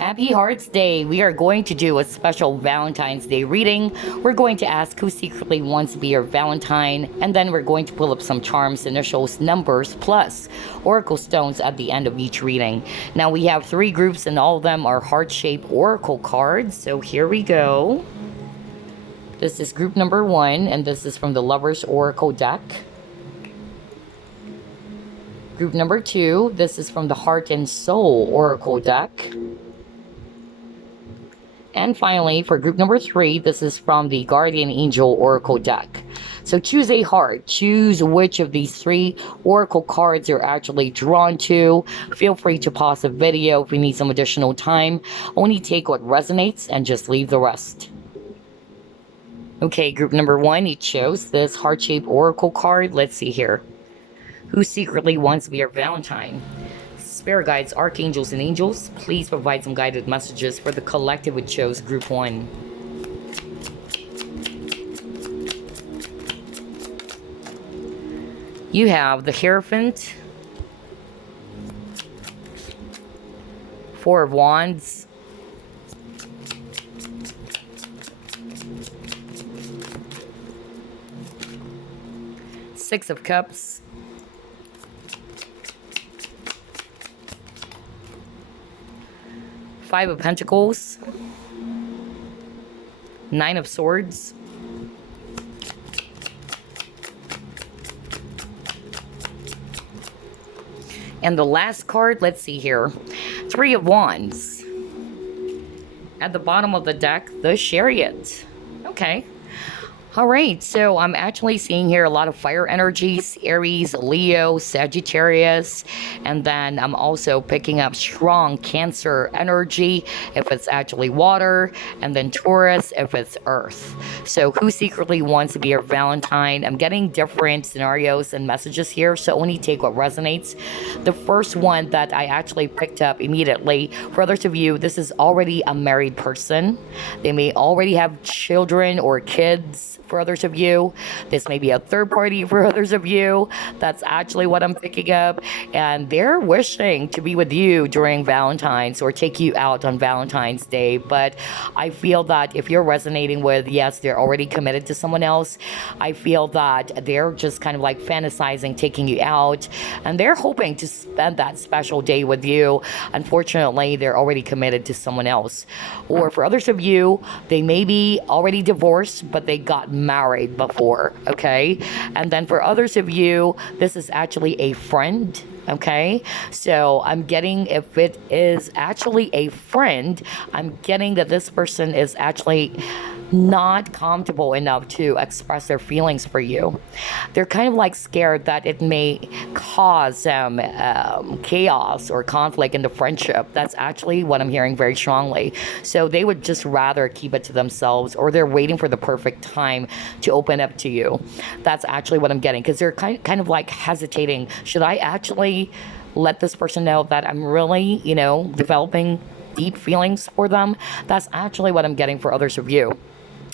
Happy Hearts Day! We are going to do a special Valentine's Day reading. We're going to ask who secretly wants to be your Valentine, and then we're going to pull up some charms, initials, numbers, plus oracle stones at the end of each reading. Now we have 3 groups, and all of them are heart-shaped oracle cards. So here we go. This is group number 1, and this is from the Lover's Oracle deck. Group number 2, this is from the Heart and Soul Oracle deck. And finally, for group number 3, this is from the Guardian Angel Oracle deck. So choose a heart. Choose which of these 3 oracle cards you're actually drawn to. Feel free to pause the video if you need some additional time. Only take what resonates and just leave the rest. Okay, group number 1, you chose this heart-shaped oracle card. Let's see here. Who secretly wants to be your Valentine? Spirit guides, archangels, and angels, please provide some guided messages for the collective who chose group 1. You have the Hierophant, 4 of Wands, Six of Cups, Five of Pentacles, 9 of Swords, and the last card, let's see here, 3 of Wands. At the bottom of the deck, the Chariot. Okay. All right, so I'm actually seeing here a lot of fire energies, Aries, Leo, Sagittarius, and then I'm also picking up strong Cancer energy if it's actually water, and then Taurus if it's earth. So who secretly wants to be your Valentine? I'm getting different scenarios and messages here, so only take what resonates. The first one that I actually picked up immediately, for others of you, this is already a married person. They may already have children or kids. For others of you, this may be a third party. For others of you, that's actually what I'm picking up, and they're wishing to be with you during Valentine's or take you out on Valentine's Day. But I feel that if you're resonating with, yes, they're already committed to someone else, I feel that they're just kind of like fantasizing taking you out, and they're hoping to spend that special day with you. Unfortunately, they're already committed to someone else. Or for others of you, they may be already divorced, but they got married before, okay? And then for others of you, this is actually a friend, okay? So I'm getting, if it is actually a friend, I'm getting that this person is actually not comfortable enough to express their feelings for you. They're kind of like scared that it may cause chaos or conflict in the friendship. That's actually what I'm hearing very strongly. So they would just rather keep it to themselves, or they're waiting for the perfect time to open up to you. That's actually what I'm getting, because they're kind of like hesitating. Should I actually let this person know that I'm really, developing deep feelings for them? That's actually what I'm getting for others of you.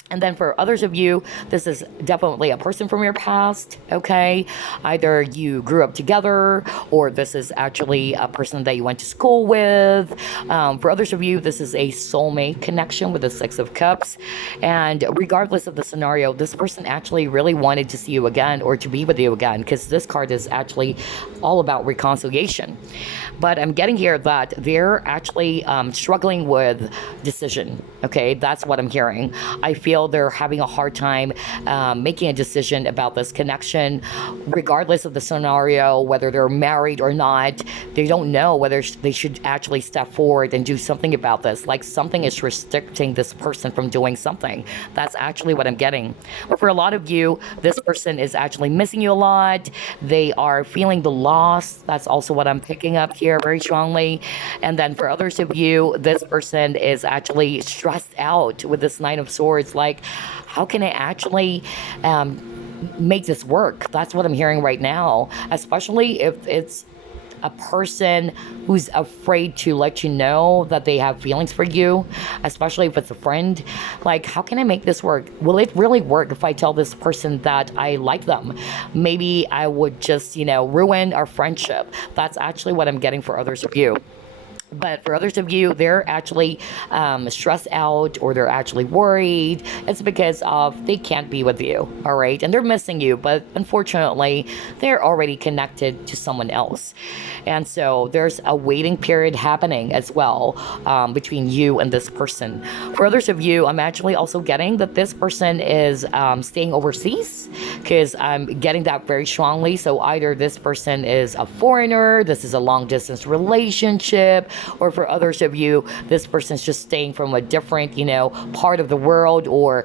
And then for others of you, this is definitely a person from your past, okay? Either you grew up together, or this is actually a person that you went to school with. For others of you, this is a soulmate connection with the Six of Cups. And regardless of the scenario, this person actually really wanted to see you again or to be with you again, because this card is actually all about reconciliation. But I'm getting here that they're actually struggling with decision, okay? That's what I'm hearing. I feel they're having a hard time making a decision about this connection, regardless of the scenario, whether they're married or not. They don't know whether they should actually step forward and do something about this. Like something is restricting this person from doing something. That's actually what I'm getting. But for a lot of you, this person is actually missing you a lot. They are feeling the loss. That's also what I'm picking up here very strongly. And then for others of you, this person is actually stressed out with this Nine of Swords. Like, how can I actually make this work? That's what I'm hearing right now, especially if it's a person who's afraid to let you know that they have feelings for you, especially if it's a friend. Like, how can I make this work? Will it really work if I tell this person that I like them? Maybe I would just, ruin our friendship. That's actually what I'm getting for others of you. But for others of you, they're actually stressed out, or they're actually worried. It's because of they can't be with you, all right? And they're missing you, but unfortunately, they're already connected to someone else. And so there's a waiting period happening as well, between you and this person. For others of you, I'm actually also getting that this person is staying overseas, because I'm getting that very strongly. So either this person is a foreigner, this is a long distance relationship, or for others of you, this person's just staying from a different, part of the world, or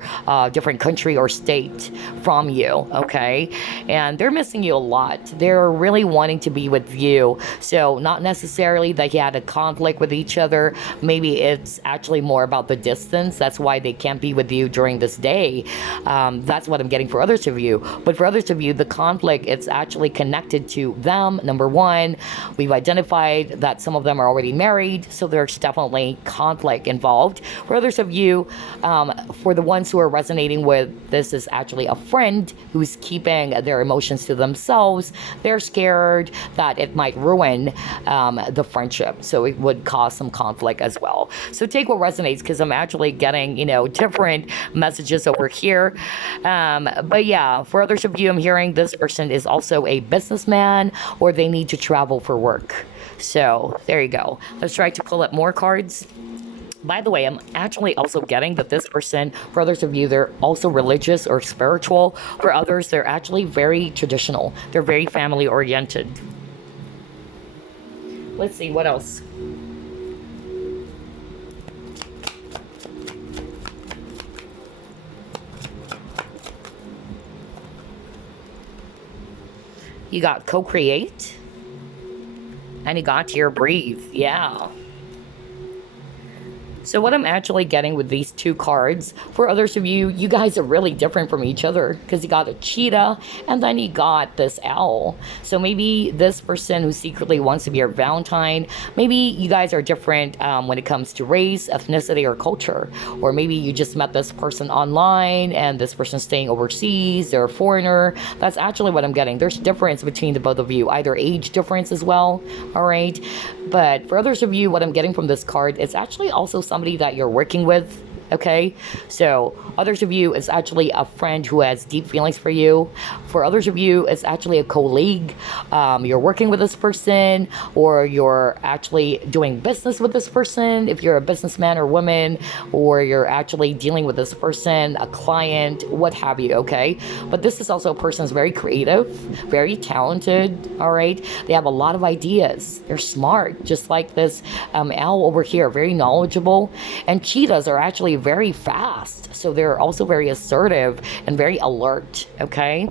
different country or state from you, okay? And they're missing you a lot. They're really wanting to be with you. So not necessarily that you had a conflict with each other. Maybe it's actually more about the distance. That's why they can't be with you during this day. That's what I'm getting for others of you. But for others of you, the conflict, it's actually connected to them. Number one, we've identified that some of them are already married, so there's definitely conflict involved. For others of you, for the ones who are resonating with this, is actually a friend who's keeping their emotions to themselves. They're scared that it might ruin the friendship, so it would cause some conflict as well. So take what resonates, because I'm actually getting different messages over here. But yeah, for others of you, I'm hearing this person is also a businessman, or they need to travel for work. So there you go. Let's try to pull up more cards. By the way, I'm actually also getting that this person, for others of you, they're also religious or spiritual. For others, they're actually very traditional. They're very family oriented. Let's see, what else? You got co-create. And you got here, breathe. Yeah. So what I'm actually getting with these two cards, for others of you, you guys are really different from each other, because you got a cheetah and then you got this owl. So maybe this person who secretly wants to be your Valentine, maybe you guys are different when it comes to race, ethnicity, or culture. Or maybe you just met this person online and this person's staying overseas, they're a foreigner. That's actually what I'm getting. There's difference between the both of you, either age difference as well, all right? But for others of you, what I'm getting from this card, it's actually also somebody that you're working with. Okay, so others of you, is actually a friend who has deep feelings for you. For others of you, it's actually a colleague. You're working with this person, or you're actually doing business with this person, if you're a businessman or woman, or you're actually dealing with this person, a client, what have you, okay? But this is also a person who's very creative, very talented, all right? They have a lot of ideas. They're smart, just like this owl over here, very knowledgeable. And cheetahs are actually very fast, so they're also very assertive and very alert, okay?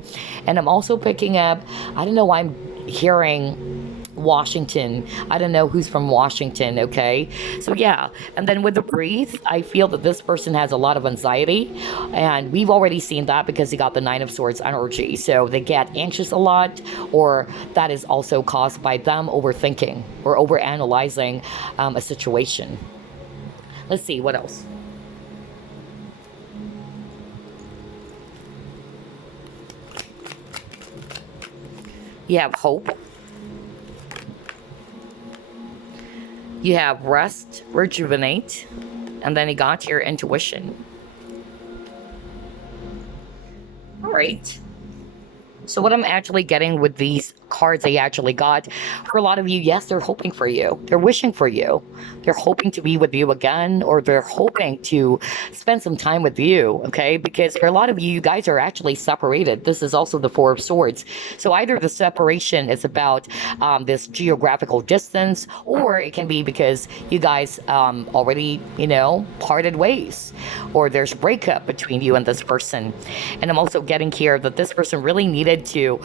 And I'm also picking up, I don't know why I'm hearing Washington. I don't know who's from Washington, okay? So yeah, and then with the breathe, I feel that this person has a lot of anxiety, and we've already seen that because he got the Nine of Swords energy. So they get anxious a lot, or that is also caused by them overthinking or overanalyzing a situation. Let's see, what else? You have hope. You have rest, rejuvenate, and then you got your intuition. All right. So what I'm actually getting with these cards I actually got, for a lot of you, yes, they're hoping for you. They're wishing for you. They're hoping to be with you again, or they're hoping to spend some time with you, okay? Because for a lot of you, you guys are actually separated. This is also the Four of Swords. So either the separation is about this geographical distance, or it can be because you guys already, parted ways, or there's breakup between you and this person. And I'm also getting here that this person really needed to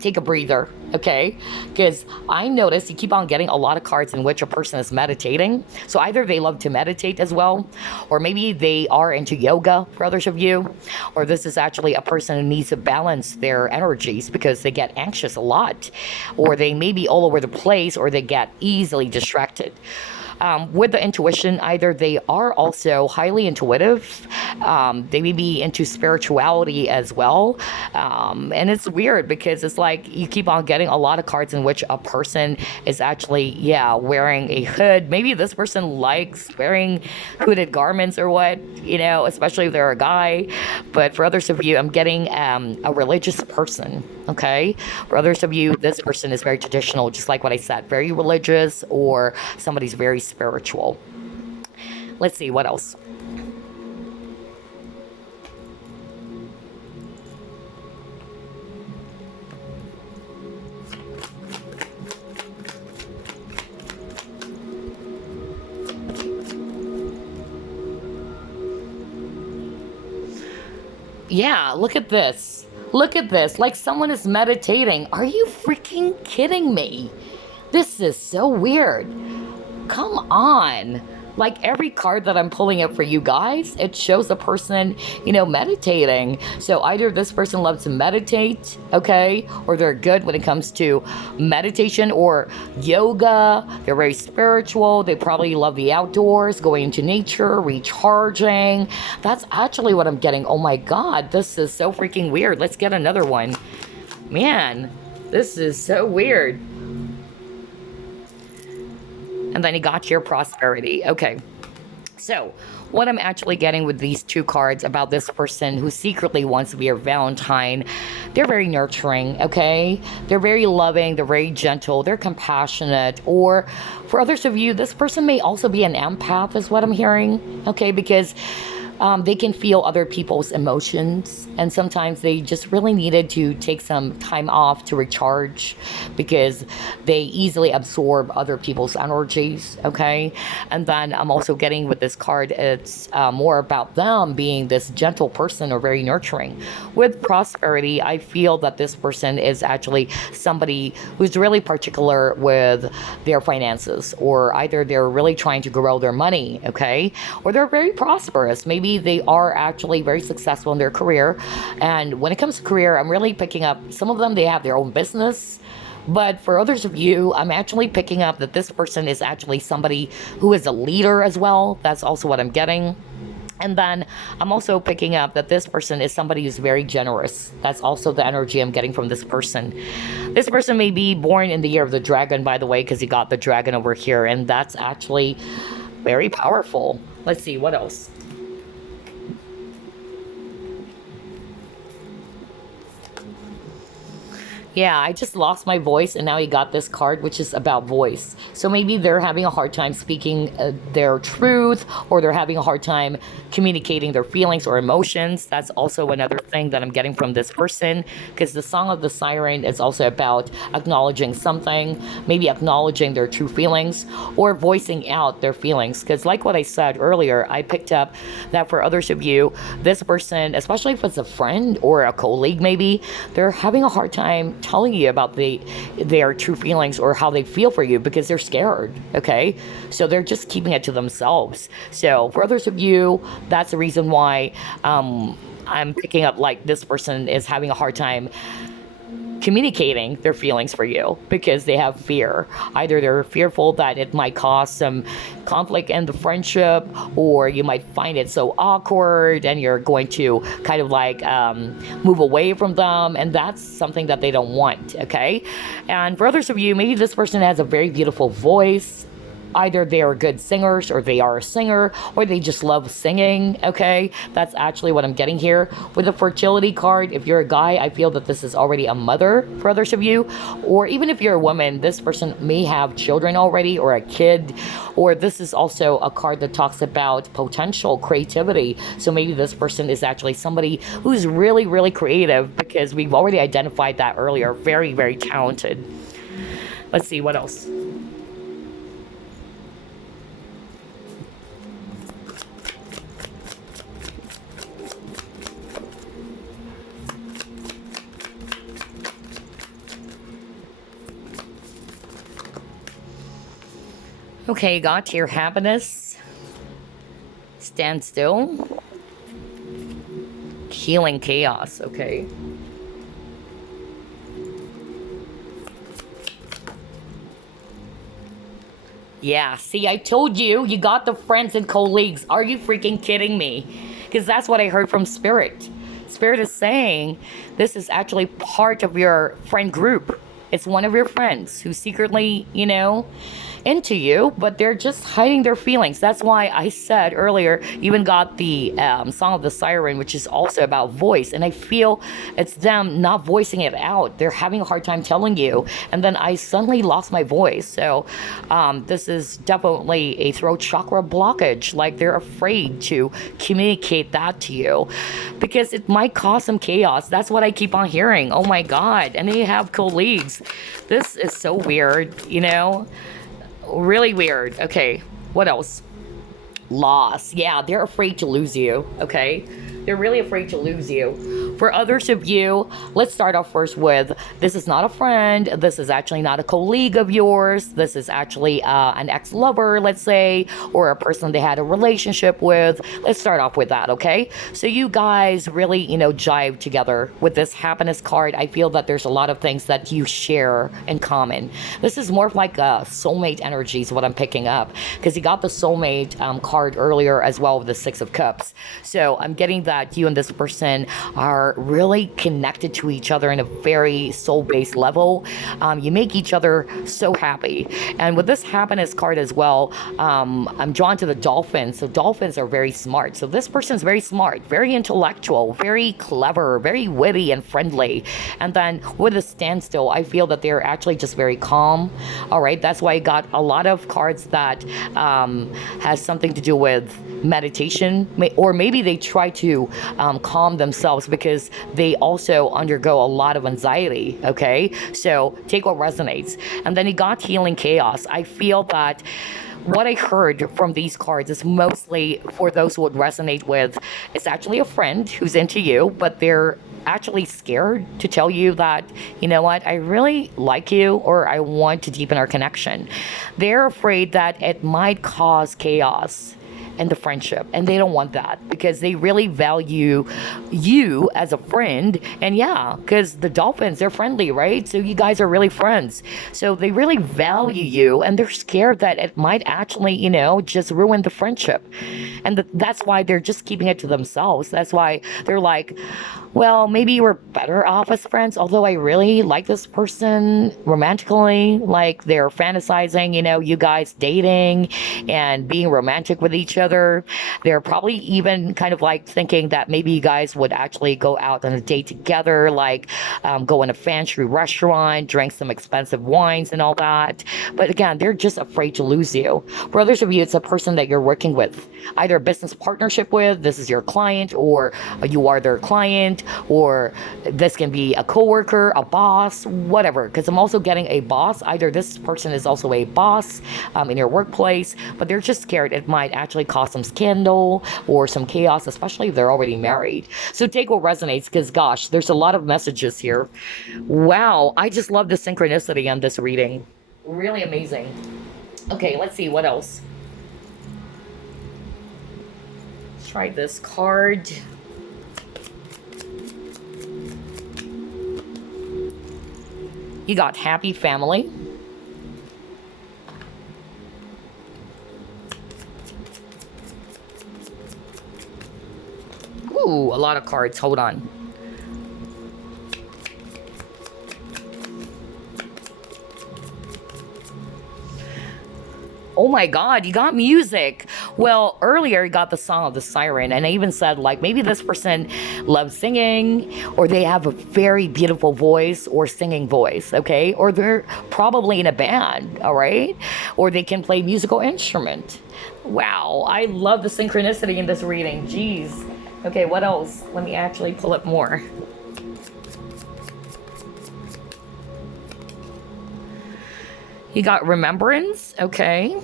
take a breather, okay? Because I notice you keep on getting a lot of cards in which a person is meditating. So either they love to meditate as well, or maybe they are into yoga, for others of you, or this is actually a person who needs to balance their energies because they get anxious a lot, or they may be all over the place, or they get easily distracted. With the intuition, either they are also highly intuitive, They may be into spirituality as well. And it's weird because it's like you keep on getting a lot of cards in which a person is actually, yeah, wearing a hood. Maybe this person likes wearing hooded garments or what, especially if they're a guy. But for others of you, I'm getting a religious person, okay? For others of you, this person is very traditional, just like what I said, very religious, or somebody's very spiritual. Let's see, what else? Yeah, look at this. Look at this. Like someone is meditating. Are you freaking kidding me? This is so weird. Come on. Like every card that I'm pulling up for you guys, it shows a person, meditating. So either this person loves to meditate, okay, or they're good when it comes to meditation or yoga. They're very spiritual. They probably love the outdoors, going into nature, recharging. That's actually what I'm getting. Oh my God, this is so freaking weird. Let's get another one. Man, this is so weird. And then you got your prosperity. Okay. So what I'm actually getting with these two cards about this person who secretly wants to be your Valentine, they're very nurturing, okay? They're very loving, they're very gentle, they're compassionate. Or for others of you, this person may also be an empath is what I'm hearing, okay? Because they can feel other people's emotions, and sometimes they just really needed to take some time off to recharge because they easily absorb other people's energies, okay? And then I'm also getting with this card, it's more about them being this gentle person or very nurturing. With prosperity, I feel that this person is actually somebody who's really particular with their finances, or either they're really trying to grow their money, okay? Or they're very prosperous. Maybe they are actually very successful in their career. And when it comes to career, I'm really picking up, some of them, they have their own business. But for others of you, I'm actually picking up that this person is actually somebody who is a leader as well. That's also what I'm getting. And then I'm also picking up that this person is somebody who's very generous. That's also the energy I'm getting from this person. This person may be born in the year of the dragon, by the way, because you got the dragon over here. And that's actually very powerful. Let's see, what else? Yeah, I just lost my voice, and now you got this card, which is about voice. So maybe they're having a hard time speaking their truth, or they're having a hard time communicating their feelings or emotions. That's also another thing that I'm getting from this person, because the Song of the Siren is also about acknowledging something, maybe acknowledging their true feelings, or voicing out their feelings. Because like what I said earlier, I picked up that for others of you, this person, especially if it's a friend or a colleague maybe, they're having a hard time telling you about their true feelings or how they feel for you because they're scared, okay? So they're just keeping it to themselves. So for others of you, that's the reason why I'm picking up like this person is having a hard time communicating their feelings for you because they have fear. Either they're fearful that it might cause some conflict in the friendship, or you might find it so awkward and you're going to kind of like move away from them, and that's something that they don't want, okay? And for others of you, maybe this person has a very beautiful voice. Either they are good singers, or they are a singer, or they just love singing, okay? That's actually what I'm getting here. With the fertility card, if you're a guy, I feel that this is already a mother for others of you. Or even if you're a woman, this person may have children already, or a kid. Or this is also a card that talks about potential creativity. So maybe this person is actually somebody who's really, really creative, because we've already identified that earlier. Very, very talented. Let's see, what else? Okay, got your happiness. Stand still. Healing chaos, okay. Yeah, see, I told you, you got the friends and colleagues. Are you freaking kidding me? Because that's what I heard from Spirit. Spirit is saying this is actually part of your friend group. It's one of your friends who secretly, into you, but they're just hiding their feelings. That's why I said earlier, you even got the Song of the Siren, which is also about voice. And I feel it's them not voicing it out. They're having a hard time telling you. And then I suddenly lost my voice. So this is definitely a throat chakra blockage. Like they're afraid to communicate that to you because it might cause some chaos. That's what I keep on hearing. Oh my God. And they have colleagues. This is so weird, Really weird. Okay, what else? Loss. Yeah, they're afraid to lose you. Okay, they're really afraid to lose you. For others of you, let's start off first with this is not a friend. This is actually not a colleague of yours. This is actually an ex-lover, let's say, or a person they had a relationship with. Let's start off with that, okay? So you guys really, jive together with this happiness card. I feel that there's a lot of things that you share in common. This is more of like a soulmate energy is what I'm picking up because you got the soulmate card earlier as well with the Six of Cups. So I'm getting that you and this person are really connected to each other in a very soul-based level. You make each other so happy. And with this happiness card as well, I'm drawn to the dolphins. So dolphins are very smart. So this person's very smart, very intellectual, very clever, very witty and friendly. And then with a standstill, I feel that they're actually just very calm. All right, that's why I got a lot of cards that has something to do with meditation, or maybe they try to calm themselves because they also undergo a lot of anxiety. Okay, so take what resonates. And then you got healing chaos. I feel that what I heard from these cards is mostly for those who would resonate with, it's actually a friend who's into you, but they're actually scared to tell you that, you know what, I really like you or I want to deepen our connection. They're afraid that it might cause chaos in the friendship, and they don't want that because they really value you as a friend. And yeah, because the dolphins, they're friendly, right? So you guys are really friends, so they really value you, and they're scared that it might actually, just ruin the friendship. And that's why they're just keeping it to themselves. That's why they're like, well, maybe we're better off as friends, although I really like this person romantically. Like they're fantasizing, you guys dating and being romantic with each other. They're probably even kind of like thinking that maybe you guys would actually go out on a date together, like go in a fancy restaurant, drink some expensive wines and all that. But again, they're just afraid to lose you. For others of you, it's a person that you're working with, either a business partnership with, this is your client, or you are their client, or this can be a coworker, a boss, whatever. Because I'm also getting a boss. Either this person is also a boss in your workplace, but they're just scared it might actually cause some scandal or some chaos, especially if they're already married. So take what resonates, because gosh, there's a lot of messages here. Wow, I just love the synchronicity on this reading. Really amazing. Okay, let's see what else. Let's try this card. You got happy family. Ooh, a lot of cards. Hold on. Oh my God, you got music. Well, earlier you got the Song of the Siren, and I even said, like, maybe this person loves singing, or they have a very beautiful voice or singing voice, okay? Or they're probably in a band, all right? Or they can play musical instrument. Wow, I love the synchronicity in this reading. Jeez. Okay, what else? Let me actually pull up more. You got remembrance, okay.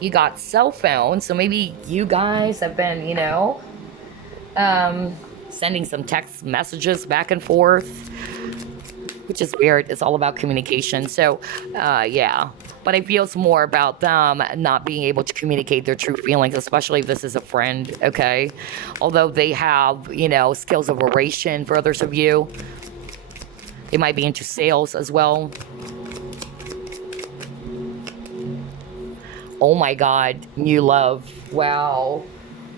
You got cell phone, so maybe you guys have been, sending some text messages back and forth, which is weird. It's all about communication. So, yeah. But I feel it's more about them not being able to communicate their true feelings, especially if this is a friend, okay? Although they have, skills of oration for others of you. They might be into sales as well. Oh my God, new love. Wow.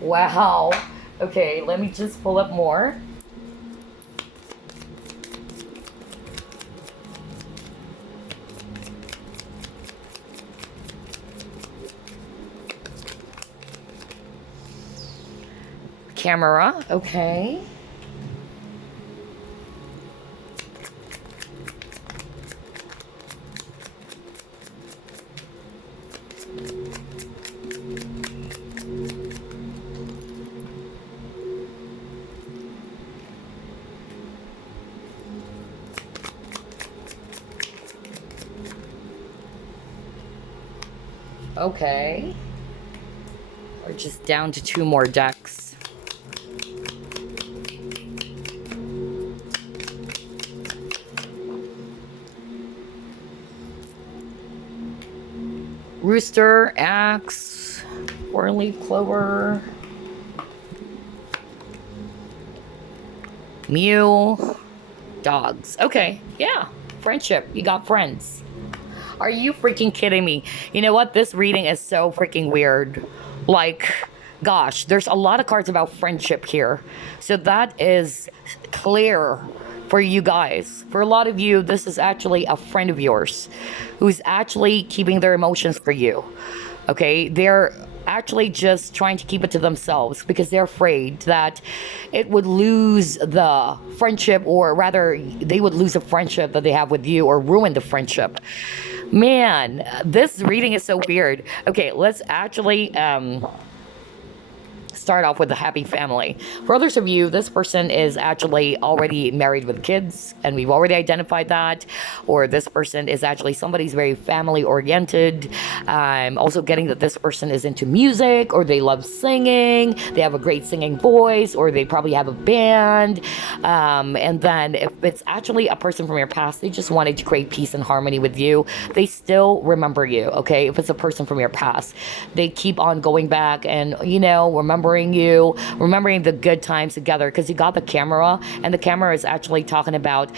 Wow. Okay, let me just pull up more. Camera, okay. Okay. We're just down to 2 more decks. Rooster, axe, 4-leaf clover, mule, dogs. Okay, yeah, friendship. You got friends. Are you freaking kidding me? You know what? This reading is so freaking weird. Like, gosh, there's a lot of cards about friendship here. So that is clear for you guys. For a lot of you, this is actually a friend of yours who's actually keeping their emotions for you. Okay? They're actually just trying to keep it to themselves because they're afraid that it would lose the friendship, or rather, they would lose the friendship that they have with you or ruin the friendship. Man, this reading is so weird. Okay, let's actually start off with the happy family. For others of you, this person is actually already married with kids, and we've already identified that. Or this person is actually somebody who's very family oriented. I'm also getting that this person is into music, or they love singing. They have a great singing voice, or they probably have a band. And then if it's actually a person from your past, they just wanted to create peace and harmony with you. They still remember you, okay? If it's a person from your past, they keep on going back and, you know, remembering you, remembering the good times together, because you got the camera, and the camera is actually talking about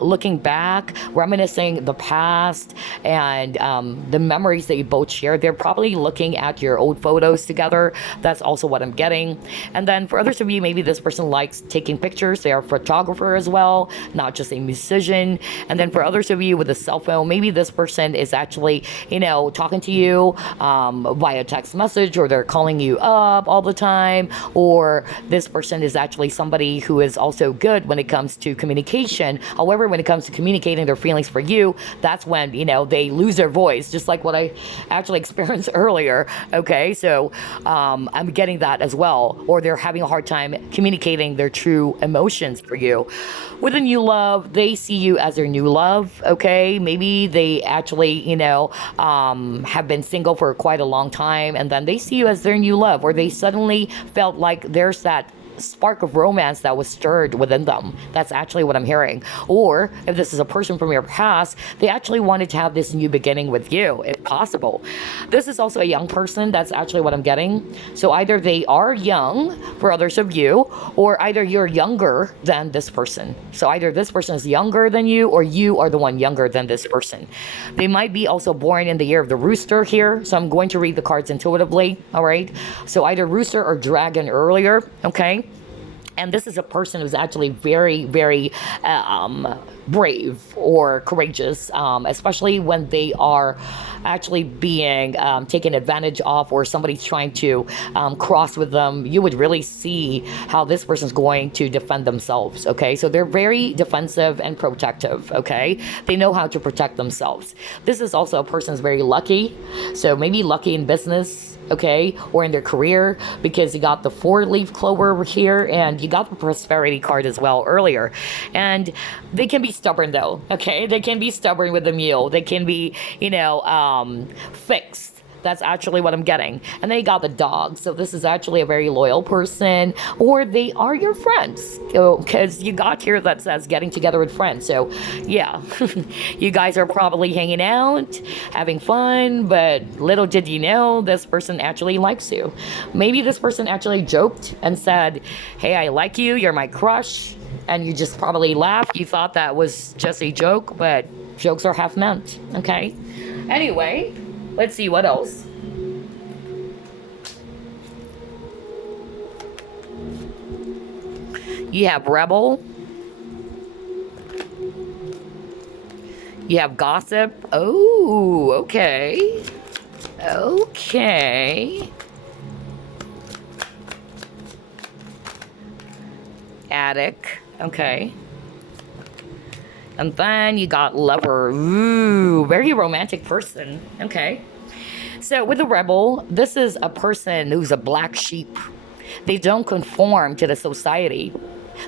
looking back, reminiscing the past, and the memories that you both shared. They're probably looking at your old photos together. That's also what I'm getting. And then for others of you, maybe this person likes taking pictures. They are a photographer as well, not just a musician. And then for others of you with a cell phone, maybe this person is actually, you know, talking to you via text message, or they're calling you up all the time, or this person is actually somebody who is also good when it comes to communication. However, when it comes to communicating their feelings for you, that's when, you know, they lose their voice, just like what I actually experienced earlier. Okay, so I'm getting that as well. Or they're having a hard time communicating their true emotions for you. With a new love, they see you as their new love. Okay, maybe they actually, you know, have been single for quite a long time, and then they see you as their new love, or they suddenly felt like there's that spark of romance that was stirred within them. That's actually what I'm hearing. Or if this is a person from your past, they actually wanted to have this new beginning with you, if possible. This is also a young person. That's actually what I'm getting. So either they are young for others of you, or either you're younger than this person. So either this person is younger than you, or you are the one younger than this person. They might be also born in the year of the rooster here. So I'm going to read the cards intuitively. All right. So either rooster or dragon earlier. Okay. And this is a person who's actually very, very brave or courageous, especially when they are actually being taken advantage of, or somebody's trying to cross with them. You would really see how this person's going to defend themselves, okay? So they're very defensive and protective, okay? They know how to protect themselves. This is also a person who's very lucky. So maybe lucky in business, okay, or in their career, because you got the 4-leaf clover over here, and you got the prosperity card as well earlier. And they can be stubborn though, okay? They can be stubborn with the mule. They can be, you know, fixed. That's actually what I'm getting. And then you got the dog. So this is actually a very loyal person, or they are your friends, because you got here that says getting together with friends. So yeah, you guys are probably hanging out, having fun, but little did you know, this person actually likes you. Maybe this person actually joked and said, hey, I like you, you're my crush. And you just probably laughed. You thought that was just a joke, but jokes are half meant, okay? Anyway, let's see what else. You have rebel. You have gossip. Oh, okay. Okay. Addict. Okay. And then you got lover. Ooh, very romantic person. Okay. So with the rebel, this is a person who's a black sheep. They don't conform to the society.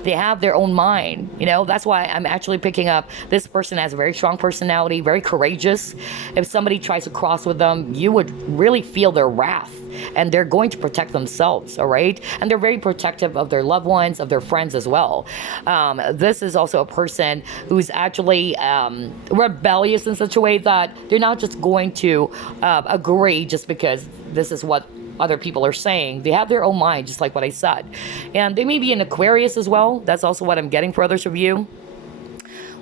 They have their own mind. That's why I'm actually picking up this person has a very strong personality, very courageous. If somebody tries to cross with them, you would really feel their wrath, and they're going to protect themselves. All right. And they're very protective of their loved ones, of their friends as well. This is also a person who's actually rebellious in such a way that they're not just going to agree just because this is what other people are saying. They have their own mind, just like what I said. And they may be an Aquarius as well. That's also what I'm getting for others of you.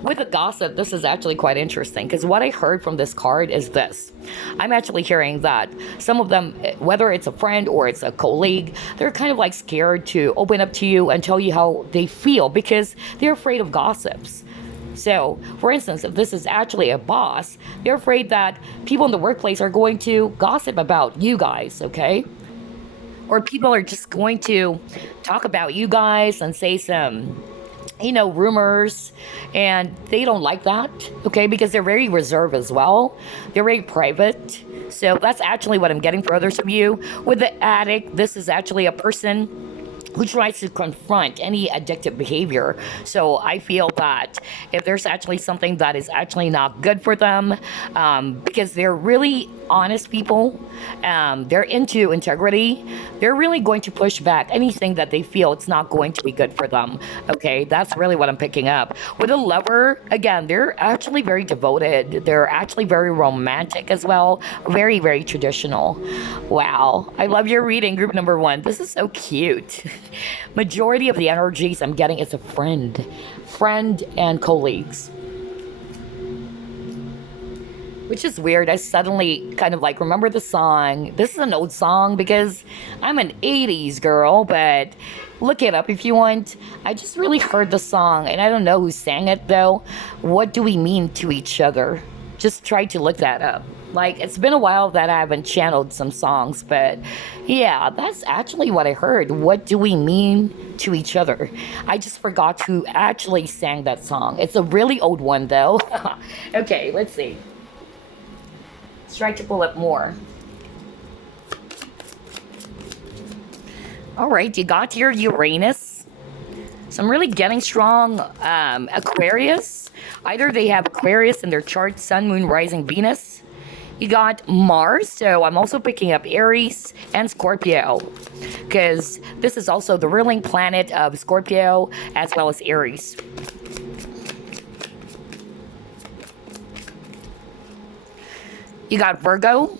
With the gossip, this is actually quite interesting, because what I heard from this card is this. I'm actually hearing that some of them, whether it's a friend or it's a colleague, they're kind of like scared to open up to you and tell you how they feel because they're afraid of gossips. So, for instance, if this is actually a boss, they're afraid that people in the workplace are going to gossip about you guys, okay? Or people are just going to talk about you guys and say some, rumors, and they don't like that, okay? Because they're very reserved as well. They're very private. So that's actually what I'm getting for others of you. With the addict, this is actually a person who tries to confront any addictive behavior. So I feel that if there's actually something that is actually not good for them, because they're really honest people, they're into integrity, they're really going to push back anything that they feel it's not going to be good for them. Okay, that's really what I'm picking up. With a lover, again, they're actually very devoted. They're actually very romantic as well. Very, very traditional. Wow, I love your reading, group number 1. This is so cute. Majority of the energies I'm getting is a friend and colleagues, which is weird. I suddenly kind of like remember the song. This is an old song because I'm an 80s girl, but look it up if you want. I just really heard the song, and I don't know who sang it though. What do we mean to each other? Just try to look that up. Like, it's been a while that I haven't channeled some songs, but yeah, that's actually what I heard. What do we mean to each other? I just forgot who actually sang that song. It's a really old one though. Okay, let's see. Let's try to pull up more. All right, you got your Uranus. So I'm really getting strong Aquarius. Either they have Aquarius in their chart, Sun, Moon, Rising, Venus. You got Mars, so I'm also picking up Aries and Scorpio, because this is also the ruling planet of Scorpio as well as Aries. You got Virgo.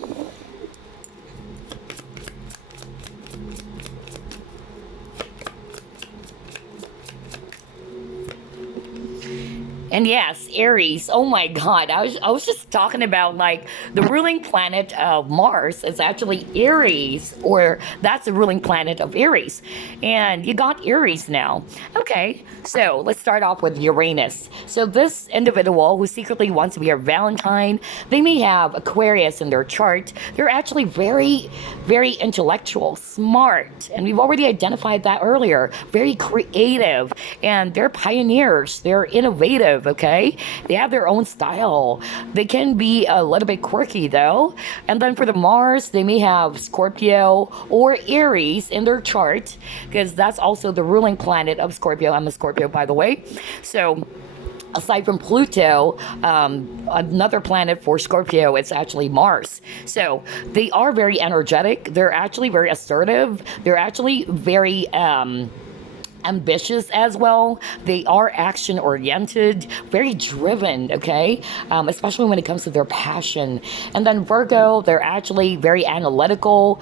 And yes, Aries. Oh my God. I was just talking about like the ruling planet of Mars is actually Aries, or that's the ruling planet of Aries. And you got Aries now. Okay, so let's start off with Uranus. So this individual who secretly wants to be a Valentine, they may have Aquarius in their chart. They're actually very, very intellectual, smart. And we've already identified that earlier. Very creative. And they're pioneers. They're innovative. Okay, they have their own style. They can be a little bit quirky though. And then for the Mars, they may have Scorpio or Aries in their chart, because that's also the ruling planet of Scorpio. I'm a Scorpio, by the way. So aside from Pluto, another planet for Scorpio, it's actually Mars. So they are very energetic. They're actually very assertive. They're actually very ambitious as well. They are action oriented, very driven, okay? Especially when it comes to their passion. And then Virgo, they're actually very analytical.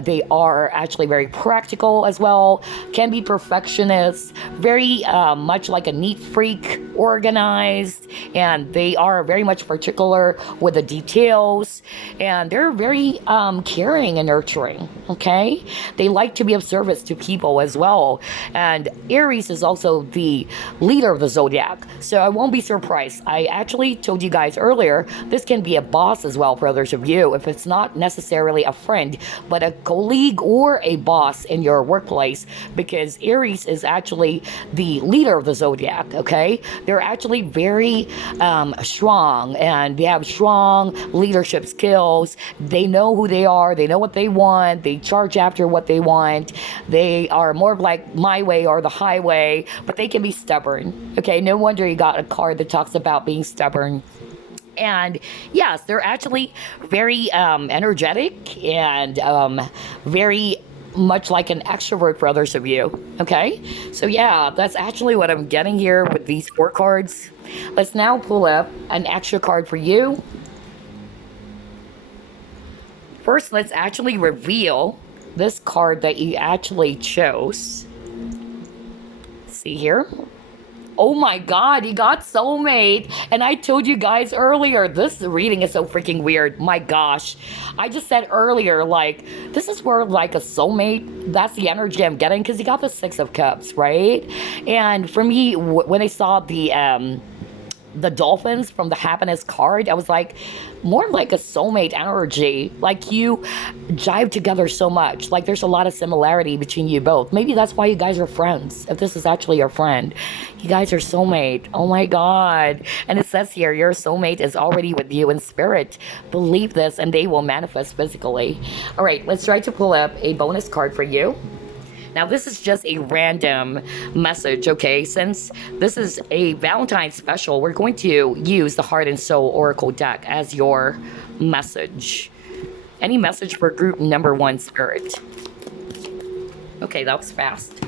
They are actually very practical as well, can be perfectionists, very much like a neat freak, organized, and they are very much particular with the details, and they're very caring and nurturing. Okay, they like to be of service to people as well. And Aries is also the leader of the zodiac, so I won't be surprised. I actually told you guys earlier, this can be a boss as well for others of you, if it's not necessarily a friend, but a colleague or a boss in your workplace, because Aries is actually the leader of the zodiac. Okay, they're actually very strong, and they have strong leadership skills. They know who they are, they know what they want, they charge after what they want. They are more like my way or the highway, but they can be stubborn. Okay, no wonder you got a card that talks about being stubborn. And yes, they're actually very energetic and very much like an extrovert for others of you. Okay, so yeah, that's actually what I'm getting here with these 4 cards. Let's now pull up an extra card for you. First, let's actually reveal this card that you actually chose. See here. Oh my god, you got soulmate. And I told you guys earlier, this reading is so freaking weird. My gosh. I just said earlier, like, this is where, like, a soulmate, that's the energy I'm getting, because you got the 6 of Cups, right? And for me, when I saw the dolphins from the happiness card, I was like, more like a soulmate energy. Like, you jive together so much. Like, there's a lot of similarity between you both. Maybe that's why you guys are friends. If this is actually your friend, you guys are soulmate. Oh my god. And it says here, your soulmate is already with you in spirit. Believe this and they will manifest physically. All right, let's try to pull up a bonus card for you. Now, this is just a random message, okay? Since this is a Valentine special, we're going to use the Heart and Soul Oracle deck as your message. Any message for group number 1, Spirit? Okay, that was fast.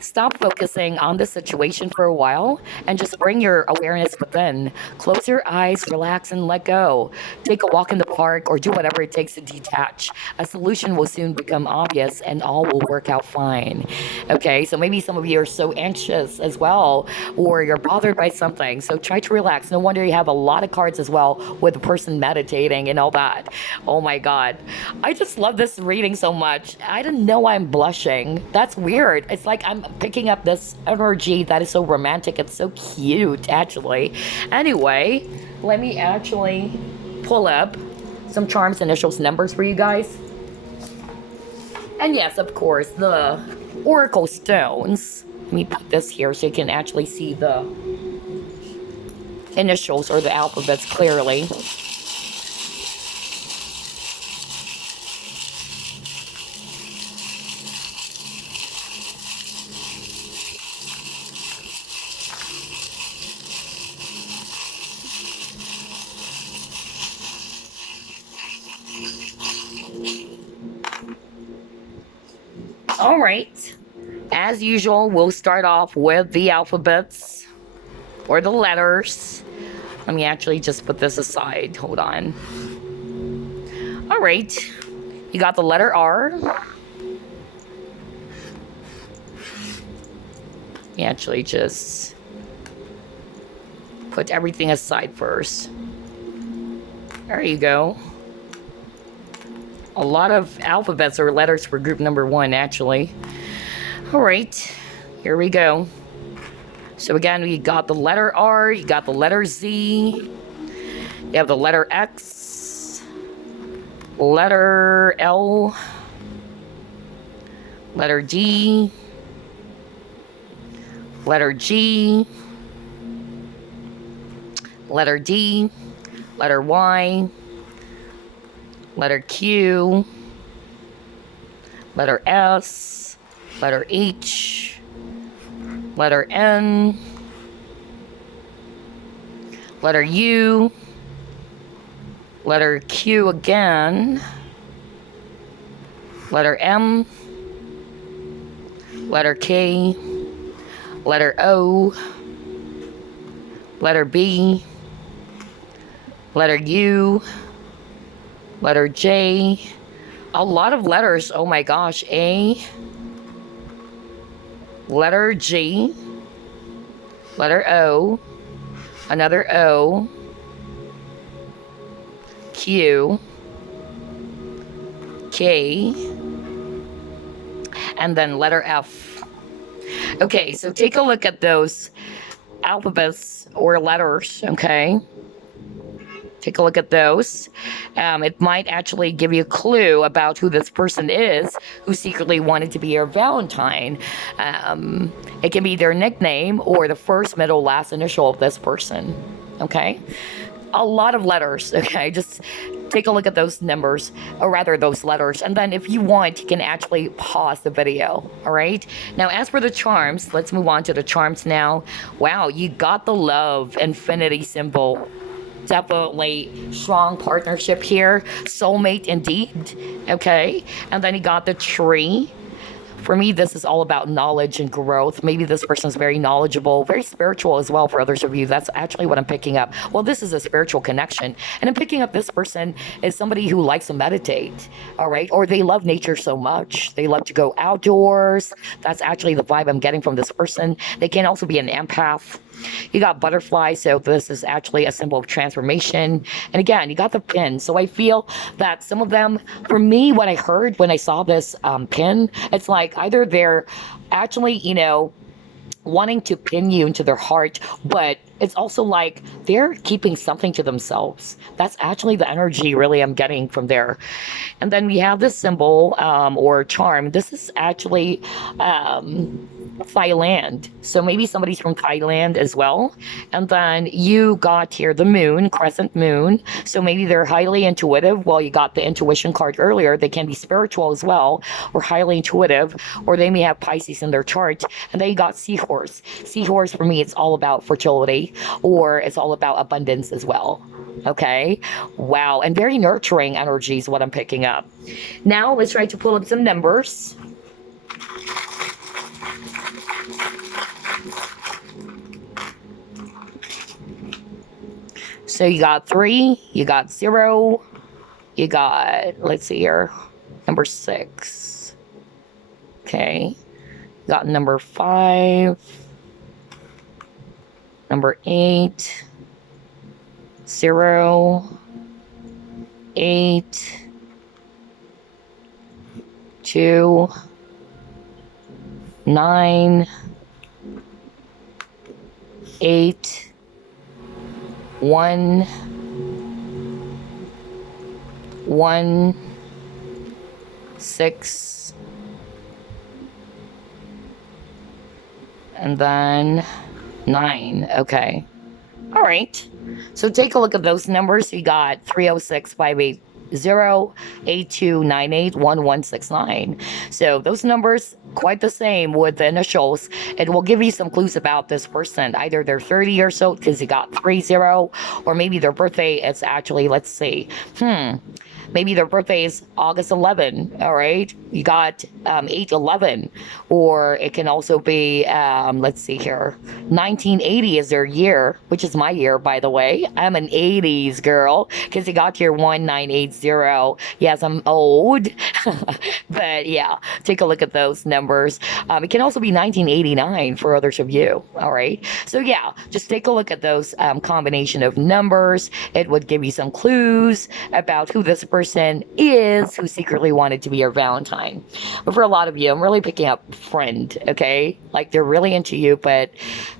Stop focusing on the situation for a while and just bring your awareness within. Close your eyes, relax, and let go. Take a walk in the park or do whatever it takes to detach. A solution will soon become obvious and all will work out fine. Okay, so maybe some of you are so anxious as well, or you're bothered by something. So try to relax. No wonder you have a lot of cards as well with the person meditating and all that. Oh my God. I just love this reading so much. I didn't know I'm blushing. That's weird. It's like I'm picking up this energy that is so romantic. It's so cute, actually. Anyway, let me actually pull up some charms, initials, numbers for you guys. And yes, of course, the Oracle stones. Let me put this here so you can actually see the initials or the alphabets clearly. All right, as usual, we'll start off with the alphabets or the letters. Let me actually just put this aside. Hold on. All right, you got the letter R. Let me actually just put everything aside first. There you go. A lot of alphabets or letters for group number 1, actually. All right, here we go. So again, we got the letter R, you got the letter Z, you have the letter X, letter L, letter D, letter G, letter D, letter Y, letter Q, letter S, letter H, letter N, letter U, letter Q again, letter M, letter K, letter O, letter B, letter U, letter J, a lot of letters, oh my gosh, A, letter G, letter O, another O, Q, K, and then letter F. Okay, so take a look at those alphabets or letters, okay? Take a look at those. It might actually give you a clue about who this person is who secretly wanted to be your Valentine. It can be their nickname or the first, middle, last initial of this person, okay? A lot of letters, okay? Just take a look at those numbers, or rather those letters, and then if you want, you can actually pause the video, all right? Now, as for the charms, let's move on to the charms now. Wow, you got the love infinity symbol. Definitely strong partnership here. Soulmate indeed, okay? And then you got the tree. For me, this is all about knowledge and growth. Maybe this person is very knowledgeable, very spiritual as well for others of you. That's actually what I'm picking up. Well, this is a spiritual connection. And I'm picking up this person is somebody who likes to meditate, all right? Or they love nature so much. They love to go outdoors. That's actually the vibe I'm getting from this person. They can also be an empath. You got butterfly, so this is actually a symbol of transformation. And again, you got the pin. So I feel that some of them, for me, what I heard when I saw this pin, it's like either they're actually, you know, wanting to pin you into their heart, but it's also like they're keeping something to themselves. That's actually the energy really I'm getting from there. And then we have this symbol or charm. This is actually Thailand. So maybe somebody's from Thailand as well. And then you got here the moon, crescent moon. So maybe they're highly intuitive. Well, you got the intuition card earlier. They can be spiritual as well, or highly intuitive, or they may have Pisces in their chart. And then you got seahorse. Seahorse, for me, it's all about fertility, or it's all about abundance as well. Okay. Wow. And very nurturing energy is what I'm picking up. Now let's try to pull up some numbers. So you got 3, you got 0, you got, let's see here, number 6. Okay. You got number 5, number 8, 0, 8, 2, 9, 8, 1, 1, 6, and then 9. Okay. All right. So take a look at those numbers. You got 306, 580, 8298 1169. So those numbers quite the same with the initials. It will give you some clues about this person. Either they're 30 years old because you got 30, or maybe their birthday is actually, let's see, maybe their birthday is August 11, all right? You got 8/11, or it can also be, let's see here, 1980 is their year, which is my year, by the way. I'm an 80s girl, because you got your 1980. Yes, I'm old, but yeah, take a look at those numbers. It can also be 1989 for others of you, all right? So yeah, just take a look at those combination of numbers. It would give you some clues about who this person is who secretly wanted to be your Valentine. But for a lot of you, I'm really picking up friend, okay? Like they're really into you, but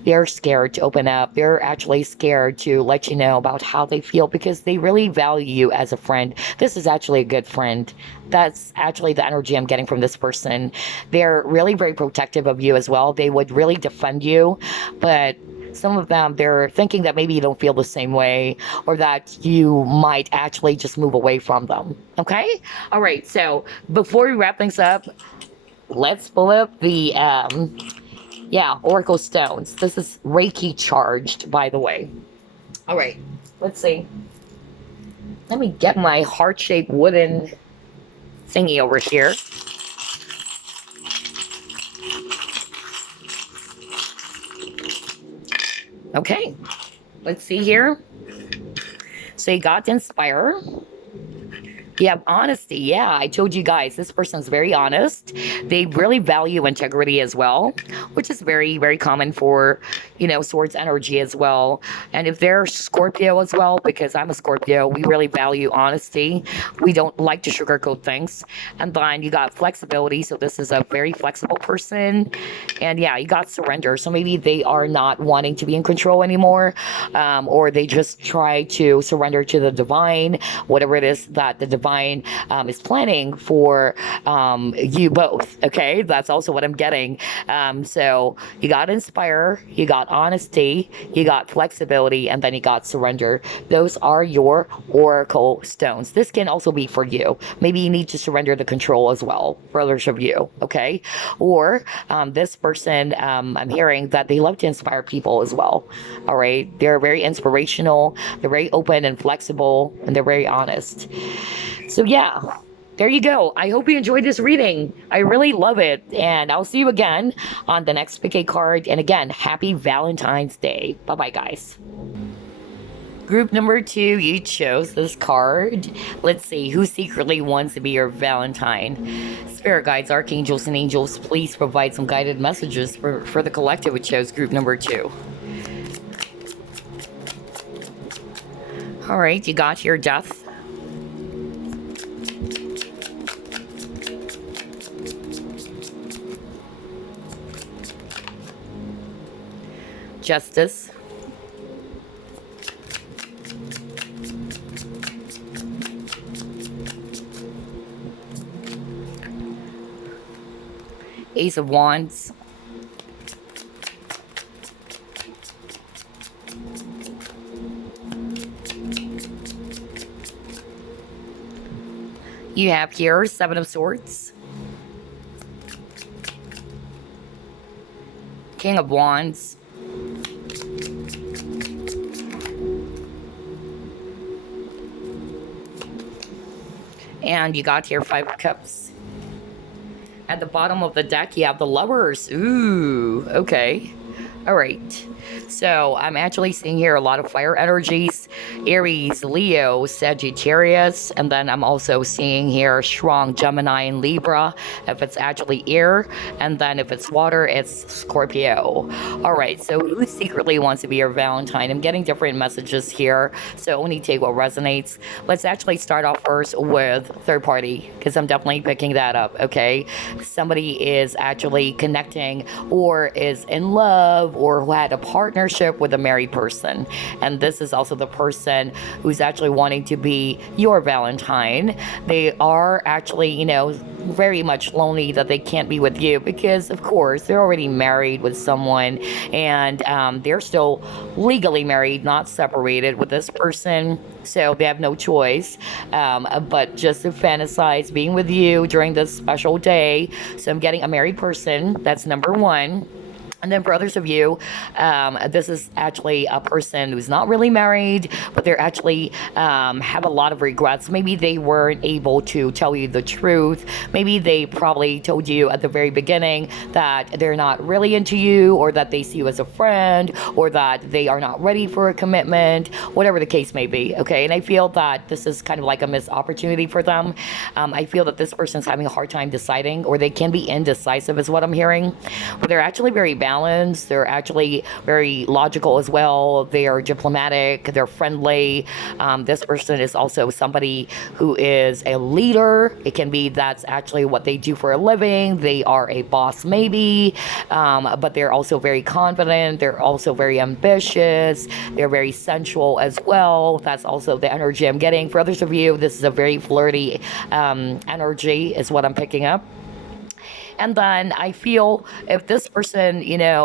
they're scared to open up. They're actually scared to let you know about how they feel because they really value you as a friend. This is actually a good friend. That's actually the energy I'm getting from this person. They're really very protective of you as well. They would really defend you, but some of them, they're thinking that maybe you don't feel the same way, or that you might actually just move away from them. Okay? All right. So before we wrap things up, let's pull up the, Oracle Stones. This is Reiki charged, by the way. All right. Let's see. Let me get my heart-shaped wooden thingy over here. Okay, let's see here. So you got Inspire, Yeah, honesty. Yeah, I told you guys, this person's very honest. They really value integrity as well, which is very, very common for, Swords energy as well. And if they're Scorpio as well, because I'm a Scorpio, we really value honesty. We don't like to sugarcoat things. And then you got flexibility. So this is a very flexible person. And yeah, you got surrender. So maybe they are not wanting to be in control anymore, or they just try to surrender to the divine, whatever it is that the divine is planning for you both. Okay, that's also what I'm getting. So you got inspire, you got honesty, you got flexibility, and then you got surrender. Those are your oracle stones. This can also be for you. Maybe you need to surrender the control as well for others of you. Okay, or this person, I'm hearing that they love to inspire people as well. All right, they're very inspirational, they're very open and flexible, and they're very honest. So yeah, there you go. I hope you enjoyed this reading. I really love it. And I'll see you again on the next pick a card. And again, happy Valentine's Day. Bye-bye, guys. Group number 2, you chose this card. Let's see, who secretly wants to be your Valentine? Spirit guides, archangels, and angels, please provide some guided messages for the collective who chose group number 2. All right, you got your death. Justice. Ace of Wands. You have here 7 of Swords. King of Wands. And you got here 5 of Cups. At the bottom of the deck, you have the Lovers. Ooh, okay. All right. So I'm actually seeing here a lot of fire energies, Aries, Leo, Sagittarius, and then I'm also seeing here strong Gemini and Libra, if it's actually air, and then if it's water, it's Scorpio. All right, so who secretly wants to be your Valentine? I'm getting different messages here, so only take what resonates. Let's actually start off first with third party, because I'm definitely picking that up, okay? Somebody is actually connecting or is in love or who had a partnership with a married person, and this is also the person who's actually wanting to be your Valentine. They are actually, very much lonely that they can't be with you because, of course, they're already married with someone, and they're still legally married, not separated with this person, so they have no choice but just to fantasize being with you during this special day. So I'm getting a married person. That's number 1. And then for others of you, this is actually a person who's not really married, but they're actually have a lot of regrets. Maybe they weren't able to tell you the truth. Maybe they probably told you at the very beginning that they're not really into you, or that they see you as a friend, or that they are not ready for a commitment, whatever the case may be, okay? And I feel that this is kind of like a missed opportunity for them. I feel that this person's having a hard time deciding, or they can be indecisive is what I'm hearing. But they're actually very balanced. They're actually very logical as well. They are diplomatic. They're friendly. This person is also somebody who is a leader. It can be that's actually what they do for a living. They are a boss maybe, but they're also very confident. They're also very ambitious. They're very sensual as well. That's also the energy I'm getting. For others of you, this is a very flirty energy is what I'm picking up. And then I feel if this person,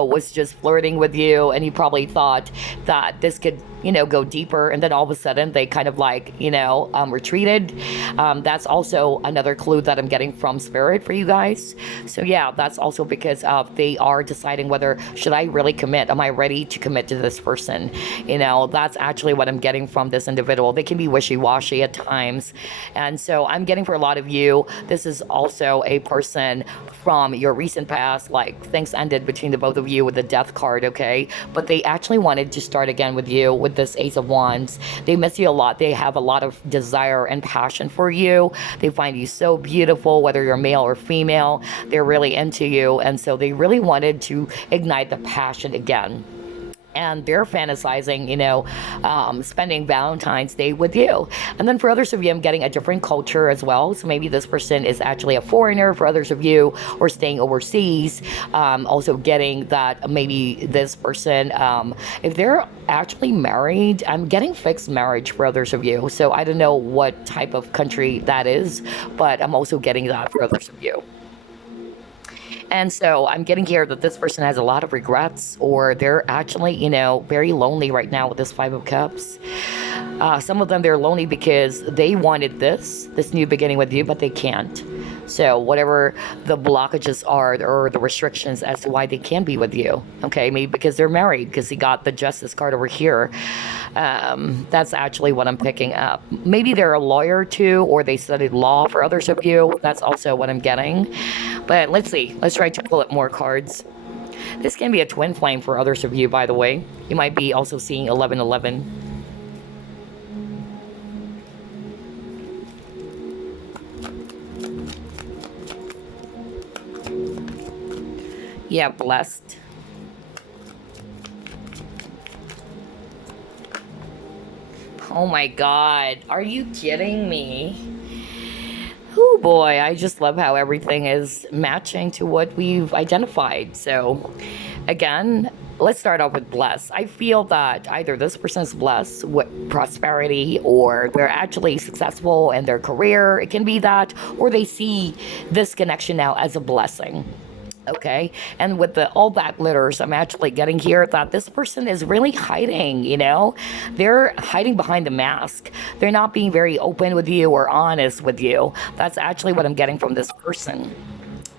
was just flirting with you and you probably thought that this could, go deeper, and then all of a sudden they kind of like, retreated. That's also another clue that I'm getting from Spirit for you guys. So yeah, that's also because they are deciding whether should I really commit? Am I ready to commit to this person? That's actually what I'm getting from this individual. They can be wishy-washy at times. And so I'm getting for a lot of you, this is also a person from your recent past, like things ended between the both of you with the death card, okay? But they actually wanted to start again with you with this Ace of Wands. They miss you a lot. They have a lot of desire and passion for you. They find you so beautiful, whether you're male or female. They're really into you. And so they really wanted to ignite the passion again. And they're fantasizing, spending Valentine's Day with you. And then for others of you, I'm getting a different culture as well. So maybe this person is actually a foreigner. For others of you, or staying overseas, also getting that maybe this person, if they're actually married, I'm getting fixed marriage for others of you. So I don't know what type of country that is, but I'm also getting that for others of you. And so I'm getting here that this person has a lot of regrets, or they're actually, very lonely right now with this Five of Cups. Some of them, they're lonely because they wanted this new beginning with you, but they can't. So whatever the blockages are, or the restrictions as to why they can't be with you, okay? Maybe because they're married, because he got the Justice card over here. That's actually what I'm picking up. Maybe they're a lawyer too, or they studied law for others of you. That's also what I'm getting. But let's see. Let's try to pull up more cards. This can be a twin flame for others of you, by the way. You might be also seeing 1111. Yeah, blessed. Oh my God. Are you kidding me? Oh boy, I just love how everything is matching to what we've identified. So again, let's start off with blessed. I feel that either this person is blessed with prosperity, or they're actually successful in their career. It can be that, or they see this connection now as a blessing. Okay, and with the all back glitters, I'm actually getting here that this person is really hiding, they're hiding behind the mask. They're not being very open with you or honest with you. That's actually what I'm getting from this person.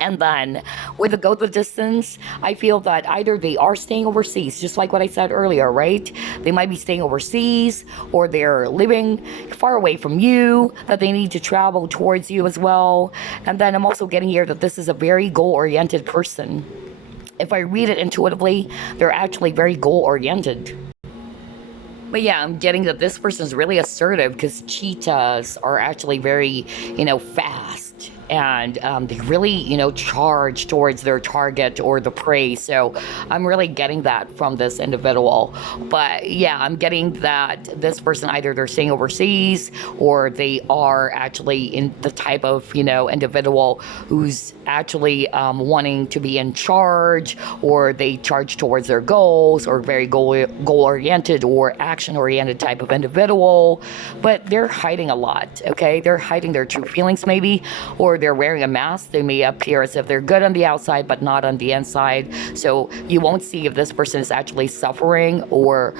And then with the go the distance, I feel that either they are staying overseas, just like what I said earlier, right? They might be staying overseas, or they're living far away from you, that they need to travel towards you as well. And then I'm also getting here that this is a very goal-oriented person. If I read it intuitively, they're actually very goal-oriented. But yeah, I'm getting that this person is really assertive, because cheetahs are actually very, fast. And they really, charge towards their target or the prey. So I'm really getting that from this individual. But yeah, I'm getting that this person, either they're staying overseas, or they are actually in the type of, individual who's actually wanting to be in charge, or they charge towards their goals, or very goal-oriented or action-oriented type of individual. But they're hiding a lot, okay? They're hiding their true feelings maybe, or they're wearing a mask. They may appear as if they're good on the outside, but not on the inside. So you won't see if this person is actually suffering, or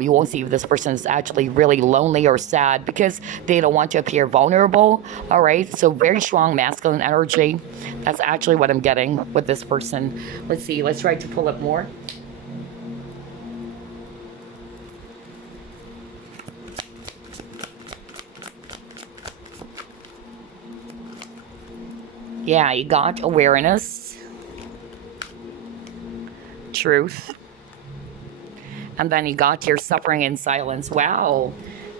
you won't see if this person is actually really lonely or sad, because they don't want to appear vulnerable. All right. So very strong masculine energy. That's actually what I'm getting with this person. Let's see. Let's try to pull up more. Yeah, you got awareness, truth, and then you got your suffering in silence. Wow.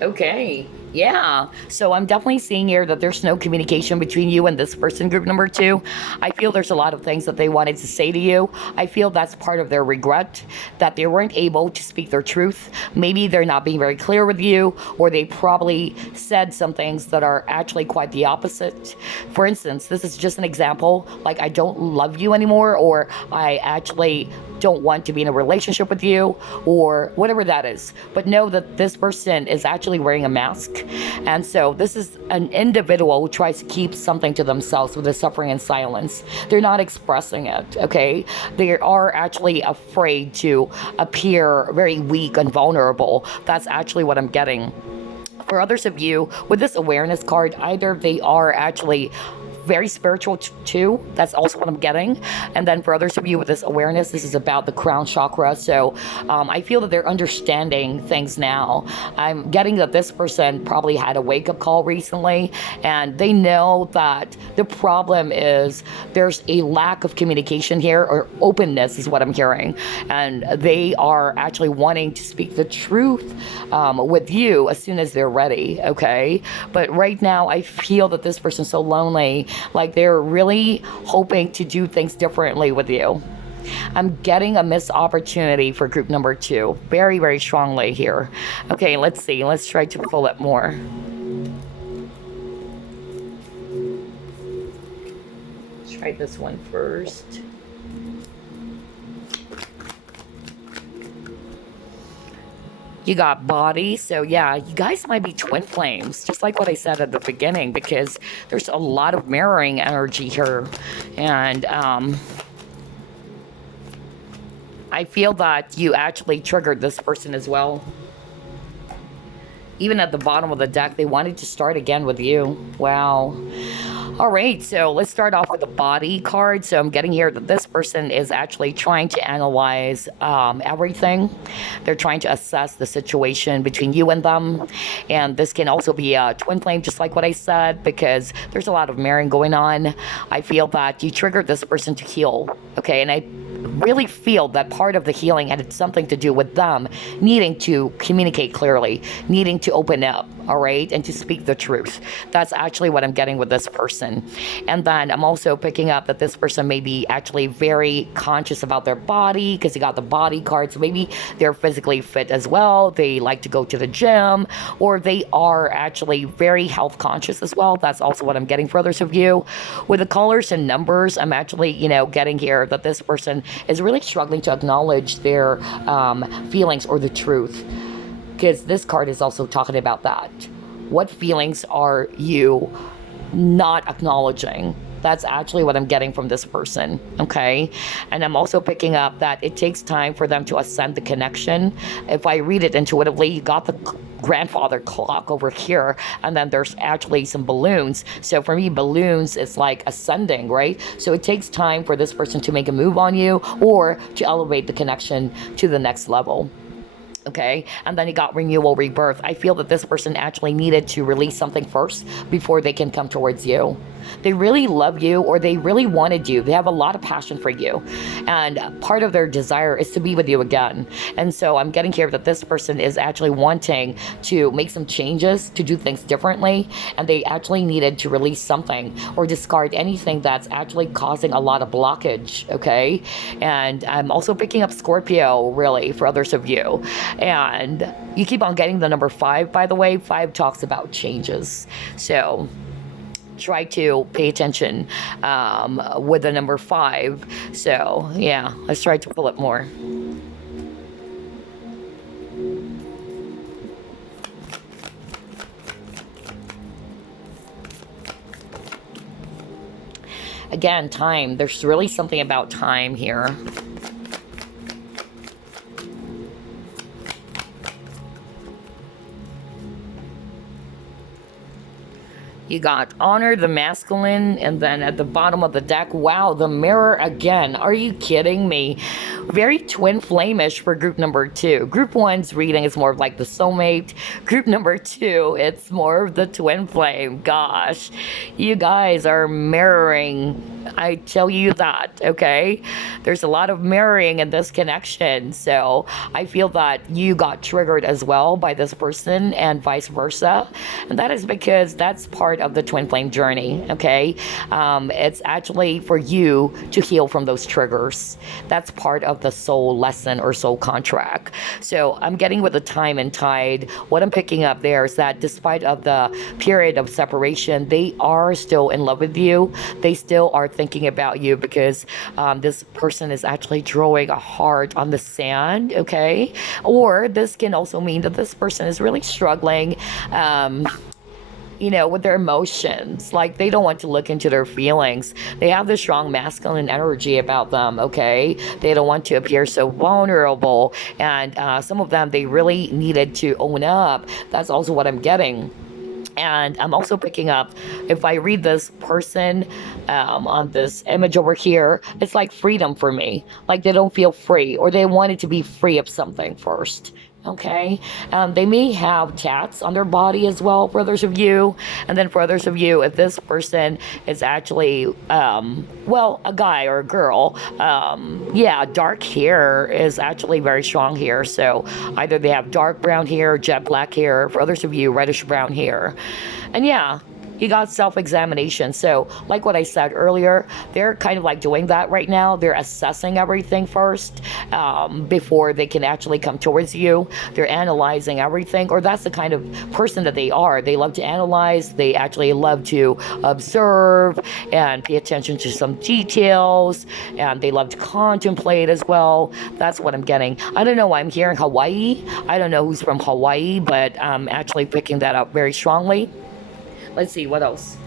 Okay. Yeah. So I'm definitely seeing here that there's no communication between you and this person, group number 2. I feel there's a lot of things that they wanted to say to you. I feel that's part of their regret, that they weren't able to speak their truth. Maybe they're not being very clear with you, or they probably said some things that are actually quite the opposite. For instance, this is just an example, like, I don't love you anymore, or I actually don't want to be in a relationship with you, or whatever that is. But know that this person is actually wearing a mask. And so this is an individual who tries to keep something to themselves with the suffering in silence. They're not expressing it, okay? They are actually afraid to appear very weak and vulnerable. That's actually what I'm getting. For others of you, with this awareness card, either they are actually very spiritual too. That's also what I'm getting. And then for others of you with this awareness, this is about the crown chakra. So I feel that they're understanding things now. I'm getting that this person probably had a wake-up call recently, and they know that the problem is there's a lack of communication here, or openness is what I'm hearing. And they are actually wanting to speak the truth with you as soon as they're ready, okay? But right now, I feel that this person's so lonely, like they're really hoping to do things differently with you. I'm getting a missed opportunity for group number 2, very, very strongly here. Okay, let's see. Let's try to pull it more. Let's try this one first. You got body. So yeah, you guys might be twin flames, just like what I said at the beginning, because there's a lot of mirroring energy here. And I feel that you actually triggered this person as well. Even at the bottom of the deck, they wanted to start again with you. Wow. All right, so let's start off with the body card. So I'm getting here that this person is actually trying to analyze everything. They're trying to assess the situation between you and them. And this can also be a twin flame, just like what I said, because there's a lot of marrying going on. I feel that you triggered this person to heal, okay? And I really feel that part of the healing had something to do with them needing to communicate clearly, needing to open up, all right, and to speak the truth. That's actually what I'm getting with this person. And then I'm also picking up that this person may be actually very conscious about their body, because you got the body card. So maybe they're physically fit as well. They like to go to the gym, or they are actually very health conscious as well. That's also what I'm getting for others of you. With the colors and numbers, I'm actually, you know, getting here that this person is really struggling to acknowledge their feelings or the truth, because this card is also talking about that. What feelings are you not acknowledging? That's actually what I'm getting from this person, okay? And I'm also picking up that it takes time for them to ascend the connection. If I read it intuitively, you got the grandfather clock over here, and then there's actually some balloons. So for me, balloons is like ascending, right? So it takes time for this person to make a move on you, or to elevate the connection to the next level. Okay, and then you got renewal, rebirth. I feel that this person actually needed to release something first before they can come towards you. They really love you, or they really wanted you. They have a lot of passion for you, and part of their desire is to be with you again. And so I'm getting here that this person is actually wanting to make some changes, to do things differently, and they actually needed to release something or discard anything that's actually causing a lot of blockage, okay? And I'm also picking up Scorpio, really, for others of you. And you keep on getting the number 5, by the way. 5 talks about changes. So try to pay attention with the number 5. So yeah, let's try to pull it more. Again, time. There's really something about time here. You got honor, the masculine, and then at the bottom of the deck, wow, the mirror again. Are you kidding me? Very twin flame-ish for group number 2. Group 1's reading is more of like the soulmate. Group number 2, it's more of the twin flame. Gosh, you guys are mirroring. I tell you that, okay? There's a lot of mirroring in this connection. So I feel that you got triggered as well by this person, and vice versa. And that is because that's part of the twin flame journey, okay? It's actually for you to heal from those triggers. That's part of the soul lesson or soul contract. So I'm getting with the time and tide. What I'm picking up there is that despite of the period of separation, they are still in love with you. They still are thinking about you, because this person is actually drawing a heart on the sand, okay? Or this can also mean that this person is really struggling you know, with their emotions. Like, they don't want to look into their feelings. They have this strong masculine energy about them, okay? They don't want to appear so vulnerable. And some of them, they really needed to own up. That's also what I'm getting. And I'm also picking up, if I read this person on this image over here, it's like freedom for me. Like they don't feel free, or they wanted to be free of something first. Okay. They may have tats on their body as well for others of you. And then for others of you, if this person is actually, well, a guy or a girl, yeah, dark hair is actually very strong here. So either they have dark brown hair, jet black hair, for others of you, reddish brown hair. And yeah, you got self-examination. So like what I said earlier, they're kind of like doing that right now. They're assessing everything first before they can actually come towards you. They're analyzing everything, or that's the kind of person that they are. They love to analyze. They actually love to observe and pay attention to some details, and they love to contemplate as well. That's what I'm getting. I don't know why I'm hearing Hawaii. I don't know who's from Hawaii, but I'm actually picking that up very strongly. Let's see, what else?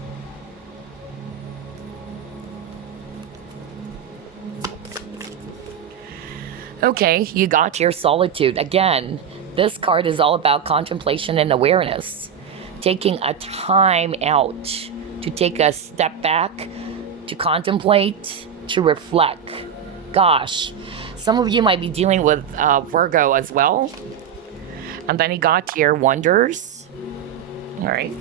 Okay, you got your solitude. Again, this card is all about contemplation and awareness. Taking a time out to take a step back, to contemplate, to reflect. Gosh, some of you might be dealing with Virgo as well. And then you got your wonders. All right.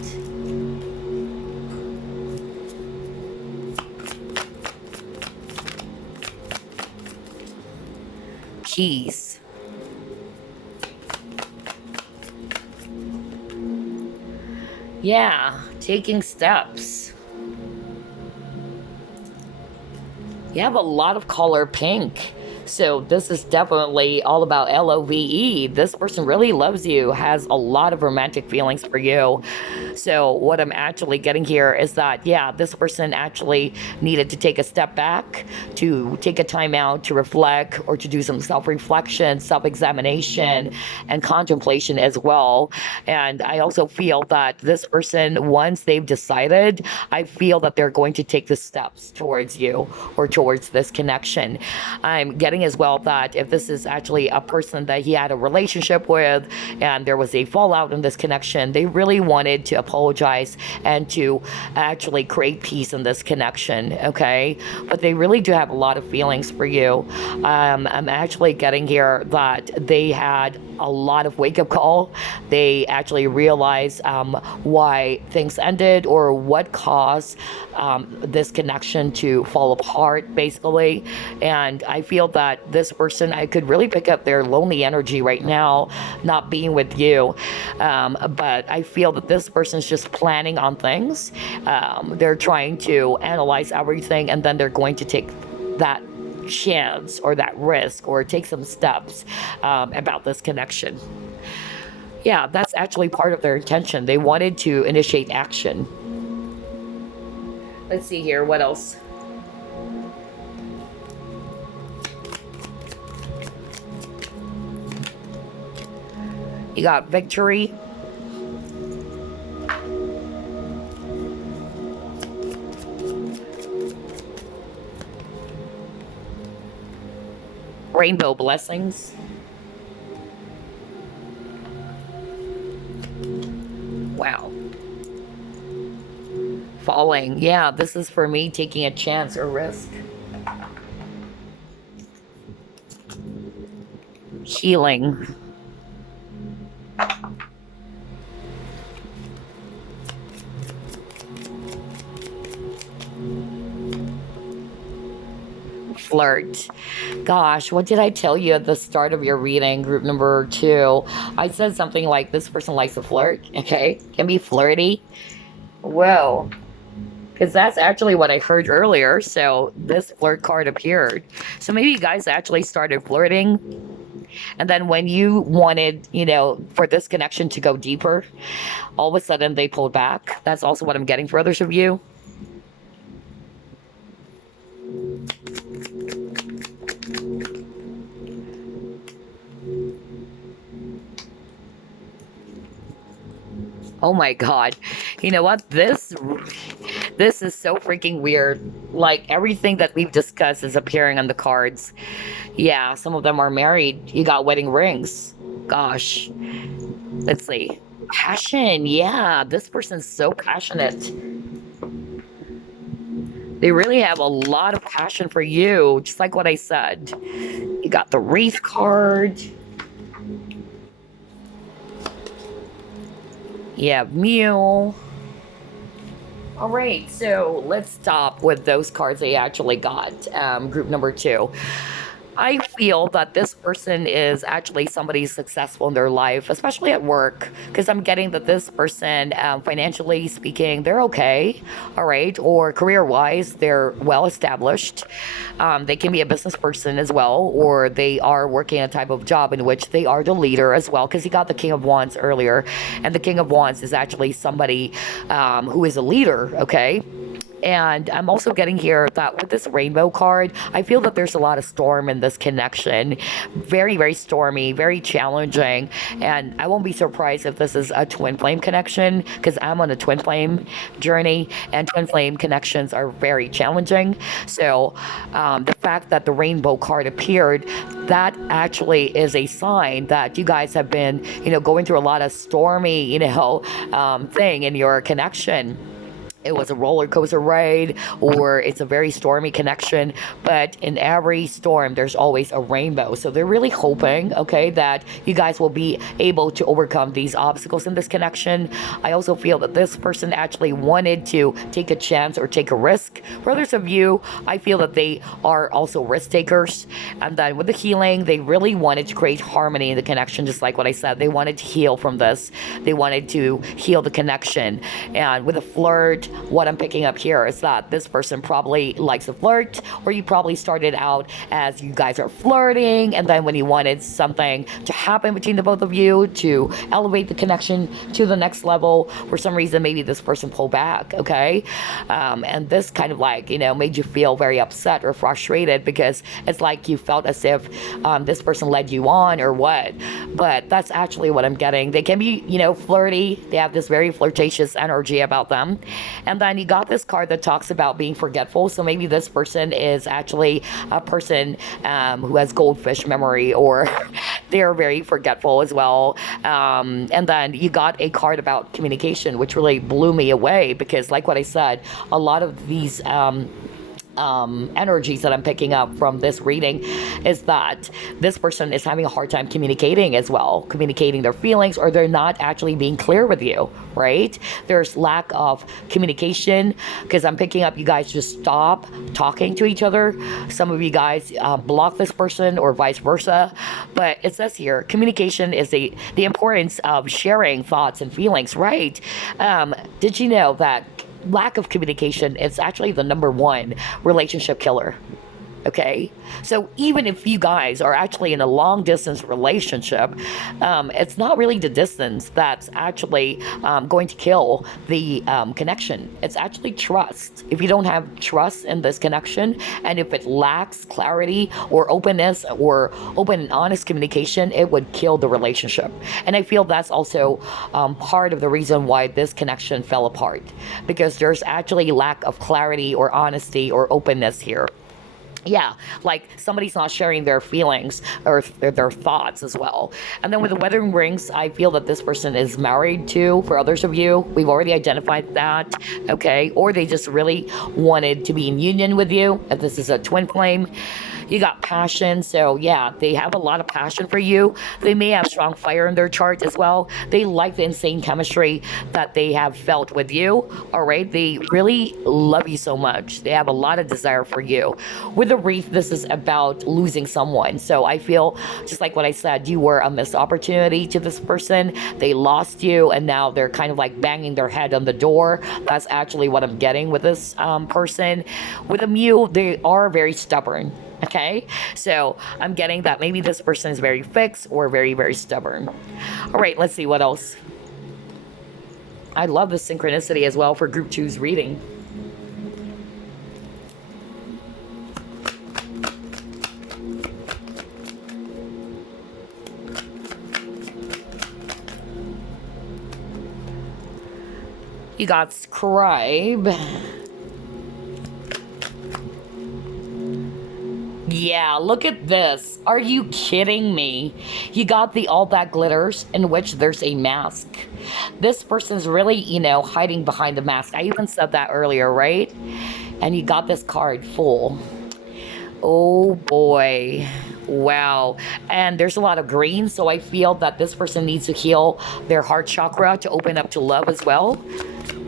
Keys. Yeah, taking steps. You have a lot of color pink. So this is definitely all about love. This person really loves you, has a lot of romantic feelings for you. So what I'm actually getting here is that, yeah, this person actually needed to take a step back, to take a time out to reflect, or to do some self-reflection, self-examination, and contemplation as well. And I also feel that this person, once they've decided, I feel that they're going to take the steps towards you or towards this connection. I'm getting as well that if this is actually a person that he had a relationship with and there was a fallout in this connection, they really wanted to apologize and to actually create peace in this connection, okay? But they really do have a lot of feelings for you. I'm actually getting here that they had a lot of wake-up call. They actually realized why things ended, or what caused this connection to fall apart, basically. And I feel that this person, I could really pick up their lonely energy right now, not being with you. But I feel that this person's just planning on things. They're trying to analyze everything, and then they're going to take that chance or that risk, or take some steps about this connection. Yeah, that's actually part of their intention. They wanted to initiate action. Let's see here, what else? You got victory. Rainbow blessings. Wow. Falling. Yeah, this is for me taking a chance or risk. Healing. Flirt. Gosh, what did I tell you at the start of your reading, group number 2? I said something like, this person likes to flirt, okay? Can be flirty. Whoa. Because that's actually what I heard earlier, so this flirt card appeared. So maybe you guys actually started flirting, and then when you wanted, you know, for this connection to go deeper, all of a sudden they pulled back. That's also what I'm getting for others of you. Oh my God. You know what? This is so freaking weird. Like, everything that we've discussed is appearing on the cards. Yeah, some of them are married. You got wedding rings. Gosh. Let's see. Passion, yeah, this person's so passionate. They really have a lot of passion for you, just like what I said. You got the Wraith card. You have Mew. All right, so let's stop with those cards they actually got. Group number 2. I feel that this person is actually somebody successful in their life, especially at work, because I'm getting that this person, financially speaking, they're okay, all right, or career wise, they're well established. They can be a business person as well, or they are working a type of job in which they are the leader as well, because he got the King of Wands earlier, and the King of Wands is actually somebody who is a leader, okay? And I'm also getting here that with this rainbow card, I feel that there's a lot of storm in this connection. Very, very stormy, very challenging. And I won't be surprised if this is a twin flame connection, because I'm on a twin flame journey, and twin flame connections are very challenging. So the fact that the rainbow card appeared, that actually is a sign that you guys have been, going through a lot of stormy, thing in your connection. It was a roller coaster ride, or it's a very stormy connection. But in every storm, there's always a rainbow. So they're really hoping, okay, that you guys will be able to overcome these obstacles in this connection. I also feel that this person actually wanted to take a chance or take a risk. For others of you, I feel that they are also risk takers. And then with the healing, they really wanted to create harmony in the connection, just like what I said. They wanted to heal from this. They wanted to heal the connection. And with a flirt, what I'm picking up here is that this person probably likes to flirt, or you probably started out as you guys are flirting, and then when you wanted something to happen between the both of you to elevate the connection to the next level, for some reason maybe this person pulled back, okay? And this kind of made you feel very upset or frustrated, because it's like you felt as if this person led you on or what. But that's actually what I'm getting. They can be, flirty. They have this very flirtatious energy about them. And then you got this card that talks about being forgetful. So maybe this person is actually a person who has goldfish memory, or they're very forgetful as well. And then you got a card about communication, which really blew me away, because like what I said, a lot of these energies that I'm picking up from this reading is that this person is having a hard time communicating as well, communicating their feelings, or they're not actually being clear with you, right? There's lack of communication, because I'm picking up you guys just stop talking to each other. Some of you guys block this person, or vice versa. But it says here, communication is the importance of sharing thoughts and feelings, right? Did you know that lack of communication is actually the number one relationship killer? Okay, so even if you guys are actually in a long distance relationship, it's not really the distance that's actually going to kill the connection. It's actually trust. If you don't have trust in this connection, and if it lacks clarity or openness or open and honest communication, it would kill the relationship. And I feel that's also part of the reason why this connection fell apart, because there's actually lack of clarity or honesty or openness here. Yeah, like somebody's not sharing their feelings or their thoughts as well. And then with the wedding rings, I feel that this person is married to, for others of you, we've already identified that, okay? Or they just really wanted to be in union with you, if this is a twin flame. You got passion, so yeah, they have a lot of passion for you. They may have strong fire in their chart as well. They like the insane chemistry that they have felt with you, all right? They really love you so much. They have a lot of desire for you. With the wreath, this is about losing someone. So I feel, just like what I said, you were a missed opportunity to this person. They lost you, and now they're kind of like banging their head on the door. That's actually what I'm getting with this person. With a Mew, they are very stubborn. Okay, so I'm getting that maybe this person is very fixed or very, very stubborn. All right, let's see what else. I love the synchronicity as well for group 2's reading. You got Scribe. Yeah, look at this. Are you kidding me? You got the all that glitters in which there's a mask. This person's really, hiding behind the mask. I even said that earlier, right? And you got this card full. Oh boy. Wow. And there's a lot of green, so I feel that this person needs to heal their heart chakra to open up to love as well,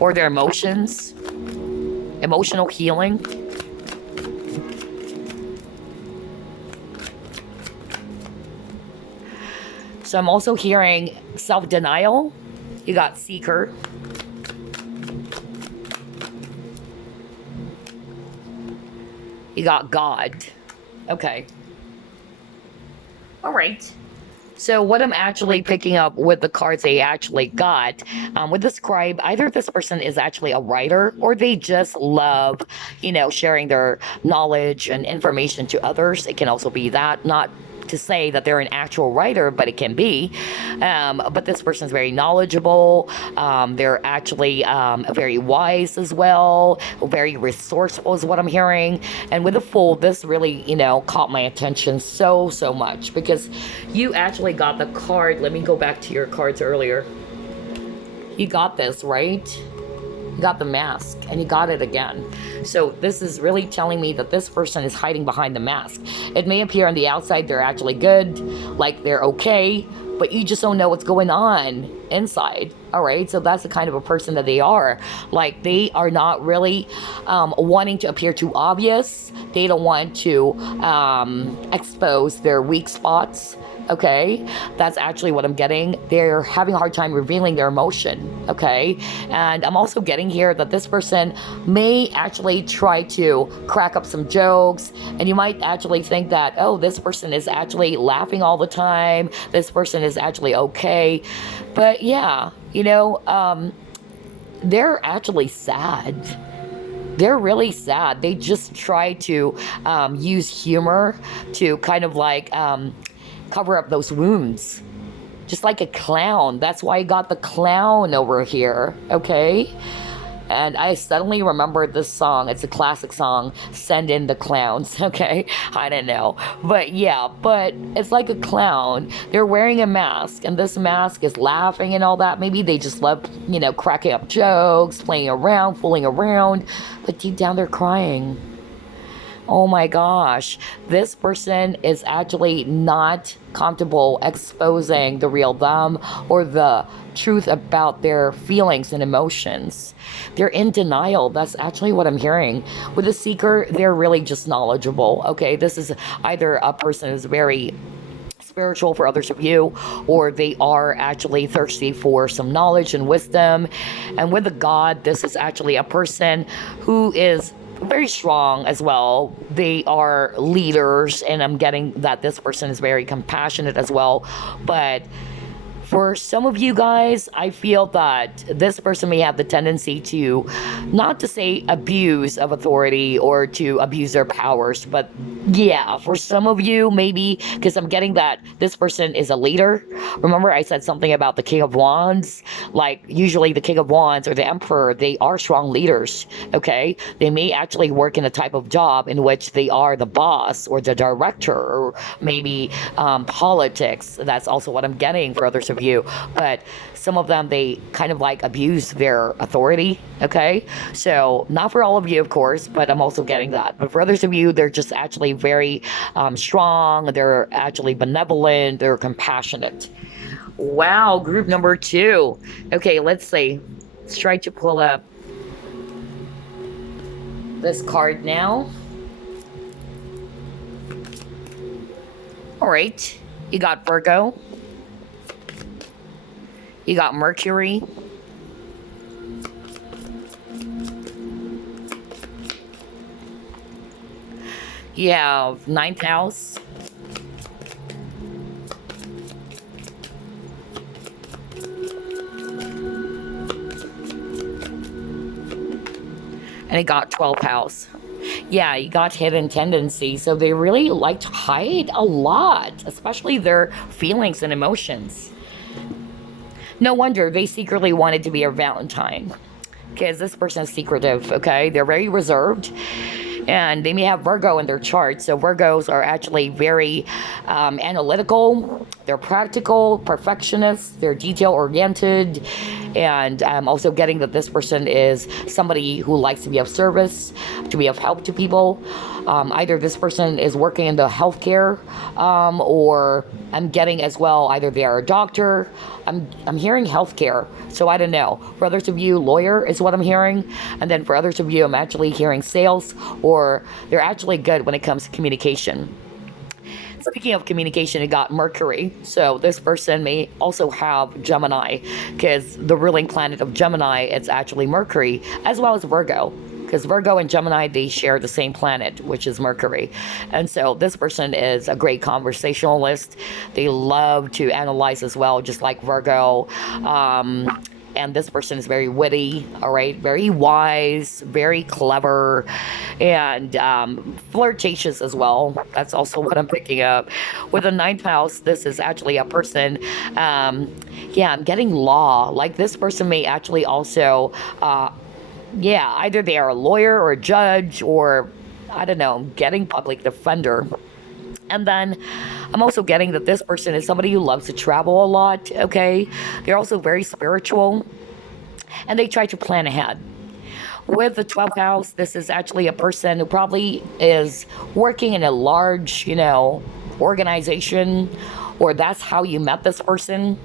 or their emotions. Emotional healing. So I'm also hearing self-denial. You got seeker. You got God. Okay. All right. So what I'm actually picking up with the cards they actually got, with the scribe, either this person is actually a writer or they just love, sharing their knowledge and information to others. It can also be that, not to say that they're an actual writer, but it can be. But this person's very knowledgeable. They're actually very wise as well, very resourceful is what I'm hearing. And with the Fool, this really, caught my attention so much because you actually got the card. Let me go back to your cards earlier. You got this, right? You got the mask and you got it again. So this is really telling me that this person is hiding behind the mask. It may appear on the outside they're actually good, like they're okay, but you just don't know what's going on inside. All right, so that's the kind of a person that they are. Like, they are not really wanting to appear too obvious. They don't want to expose their weak spots. Okay, that's actually what I'm getting. They're having a hard time revealing their emotion. Okay, and I'm also getting here that this person may actually try to crack up some jokes, and you might actually think that, oh, this person is actually laughing all the time, this person is actually okay. But yeah, they're actually sad. They're really sad. They just try to use humor to kind of like cover up those wounds, just like a clown. That's why I got the clown over here. Okay, and I suddenly remembered this song. It's a classic song, Send in the Clowns. Okay, I don't know, but yeah, but it's like a clown. They're wearing a mask, and this mask is laughing and all that. Maybe they just love, cracking up jokes, playing around, fooling around, but deep down they're crying. Oh my gosh, this person is actually not comfortable exposing the real them or the truth about their feelings and emotions. They're in denial. That's actually what I'm hearing. With the seeker, they're really just knowledgeable. Okay, this is either a person who's very spiritual for others of you, or they are actually thirsty for some knowledge and wisdom. And with the God, this is actually a person who is very strong as well. They are leaders, and I'm getting that this person is very compassionate as well. But for some of you guys, I feel that this person may have the tendency to, not to say abuse of authority or to abuse their powers, but yeah, for some of you, maybe, because I'm getting that this person is a leader. Remember, I said something about the King of Wands? Like, usually the King of Wands or the Emperor, they are strong leaders, okay? They may actually work in a type of job in which they are the boss or the director, or maybe politics. That's also what I'm getting for others of you. But some of them, they kind of like abuse their authority. Okay, so not for all of you, of course, but I'm also getting that. But for others of you, they're just actually very strong. They're actually benevolent. They're compassionate. Wow, group number 2. Okay, let's see. Let's try to pull up this card now. All right, you got Virgo. You got Mercury. You have 9th house. And it got 12th house. Yeah, you got hidden tendencies. So they really like to hide a lot, especially their feelings and emotions. No wonder they secretly wanted to be a Valentine, because this person is secretive, okay? They're very reserved, And they may have Virgo in their chart. So Virgos are actually very analytical. They're practical, perfectionists. They're detail oriented. And I'm also getting that this person is somebody who likes to be of service, to be of help to people. Either this person is working in the healthcare, or I'm getting as well, either they are a doctor. I'm hearing healthcare, so I don't know. For others of you, lawyer is what I'm hearing. And then for others of you, I'm actually hearing sales, or they're actually good when it comes to communication. Speaking of communication, it got Mercury. So this person may also have Gemini, because the ruling planet of Gemini, it's actually Mercury, as well as Virgo. Because Virgo and Gemini, they share the same planet, which is Mercury. And so this person is a great conversationalist. They love to analyze as well, just like Virgo. And this person is very witty, all right, very wise, very clever, and flirtatious as well. That's also what I'm picking up. With the ninth house, this is actually a person, yeah, I'm getting law. Like this person may actually also, yeah, either they are a lawyer or a judge, or I don't know, getting public defender. And then I'm also getting that this person is somebody who loves to travel a lot, okay? They're also very spiritual, and they try to plan ahead. With the 12th house, this is actually a person who probably is working in a large, organization, or that's how you met this person.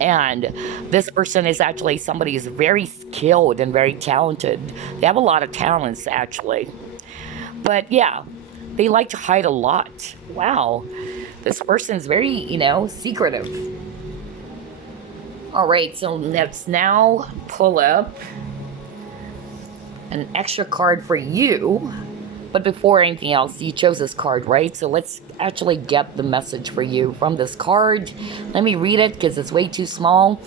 And this person is actually somebody who's very skilled and very talented. They have a lot of talents, actually. But yeah, they like to hide a lot. Wow. This person is very, secretive. All right, so let's now pull up an extra card for you. But before anything else, you chose this card, right? So let's actually get the message for you from this card. Let me read it because it's way too small.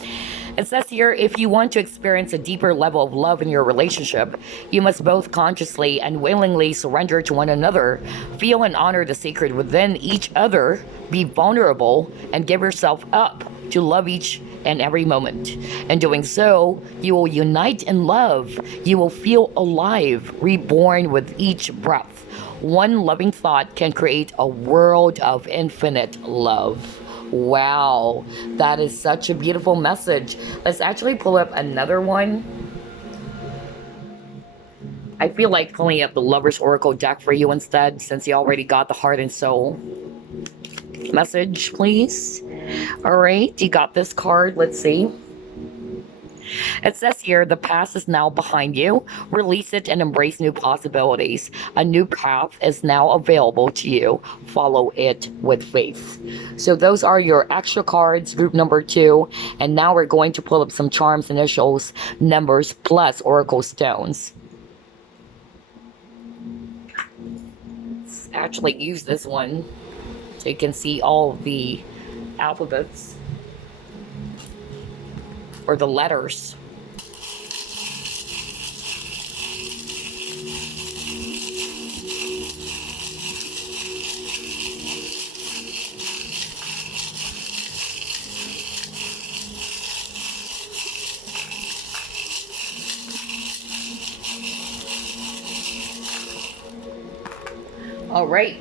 It says here, if you want to experience a deeper level of love in your relationship, you must both consciously and willingly surrender to one another, feel and honor the sacred within each other, be vulnerable, and give yourself up to love each and every moment. In doing so, you will unite in love. You will feel alive, reborn with each breath. One loving thought can create a world of infinite love. Wow, that is such a beautiful message. Let's actually pull up another one. I feel like pulling up the Lover's Oracle deck for you instead, since you already got the heart and soul message, please. All right, you got this card. Let's see. It says here, the past is now behind you. Release it and embrace new possibilities. A new path is now available to you. Follow it with faith. So those are your extra cards, group number 2. And now we're going to pull up some charms, initials, numbers, plus oracle stones. Let's actually use this one so you can see all the alphabets or the letters. All right.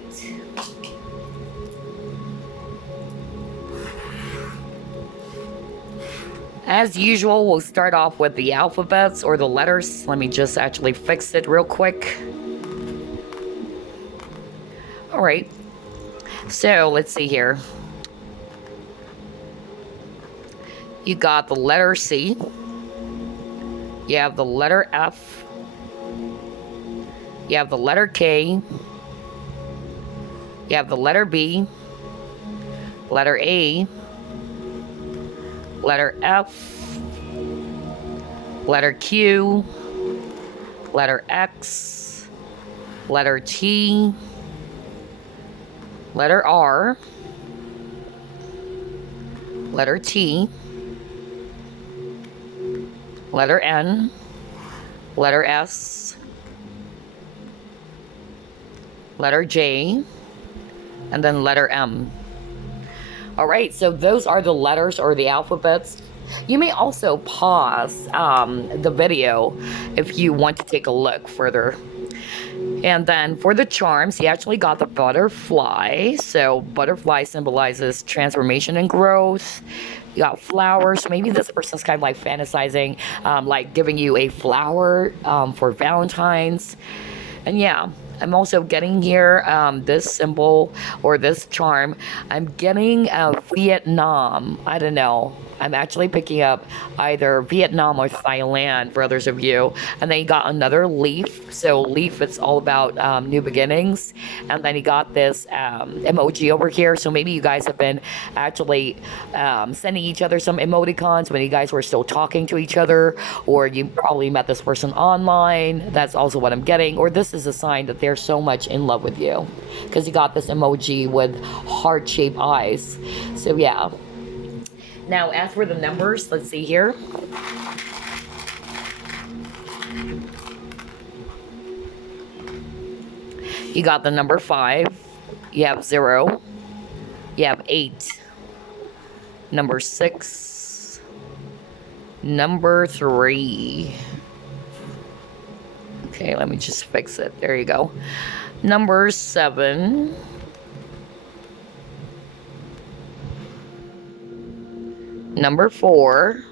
As usual, we'll start off with the alphabets or the letters. Let me just actually fix it real quick. All right. So let's see here. You got the letter C. You have the letter F. You have the letter K. You have the letter B. Letter A. Letter F, letter Q, letter X, letter T, letter R, letter T, letter N, letter S, letter J, and then letter M. All right, so those are the letters or the alphabets. You may also pause the video if you want to take a look further. And then for the charms, he actually got the butterfly. So butterfly symbolizes transformation and growth. You got flowers. Maybe this person's kind of like fantasizing, like giving you a flower for Valentine's. And yeah, I'm also getting here this symbol or this charm. I'm getting Vietnam. I don't know. I'm actually picking up either Vietnam or Thailand for others of you. And then you got another leaf. So leaf, it's all about new beginnings. And then you got this emoji over here. So maybe you guys have been actually sending each other some emoticons when you guys were still talking to each other, or you probably met this person online. That's also what I'm getting. Or this is a sign that they're so much in love with you, because you got this emoji with heart-shaped eyes. So yeah. Now, as for the numbers, let's see here. You got the number 5. You have 0. You have 8. Number 6. Number 3. Okay, let me just fix it. There you go. Number 7. Number 4.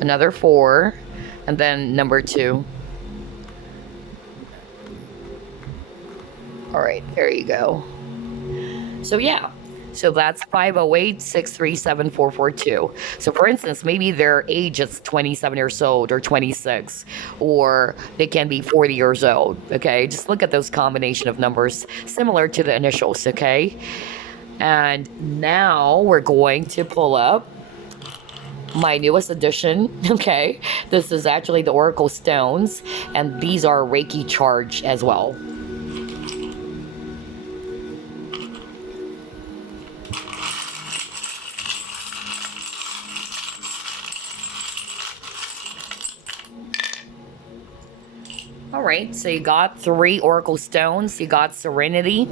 Another 4. And then number 2. All right, there you go. So yeah. So that's 508-637-442. So for instance, maybe their age is 27 years old or 26, or they can be 40 years old, okay? Just look at those combination of numbers similar to the initials, okay? And now we're going to pull up my newest edition, okay? This is actually the Oracle Stones, and these are Reiki charged as well. All right, so you got 3 Oracle Stones. You got Serenity,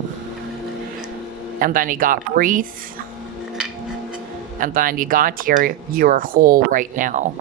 and then you got Breathe, and then you got here, you're whole right now.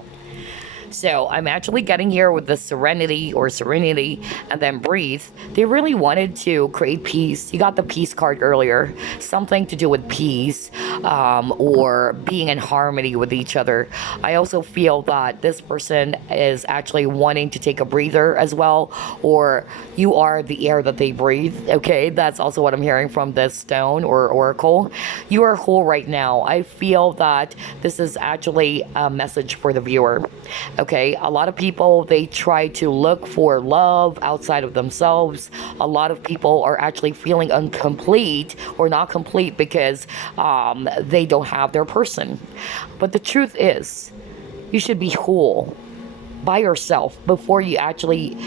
So I'm actually getting here with the Serenity and then Breathe. They really wanted to create peace. You got the peace card earlier. Something to do with peace or being in harmony with each other. I also feel that this person is actually wanting to take a breather as well, or you are the air that they breathe. Okay, that's also what I'm hearing from this stone or oracle. You are whole right now. I feel that this is actually a message for the viewer. Okay, a lot of people, they try to look for love outside of themselves. A lot of people are actually feeling incomplete or not complete because they don't have their person. But the truth is, you should be whole by yourself before you actually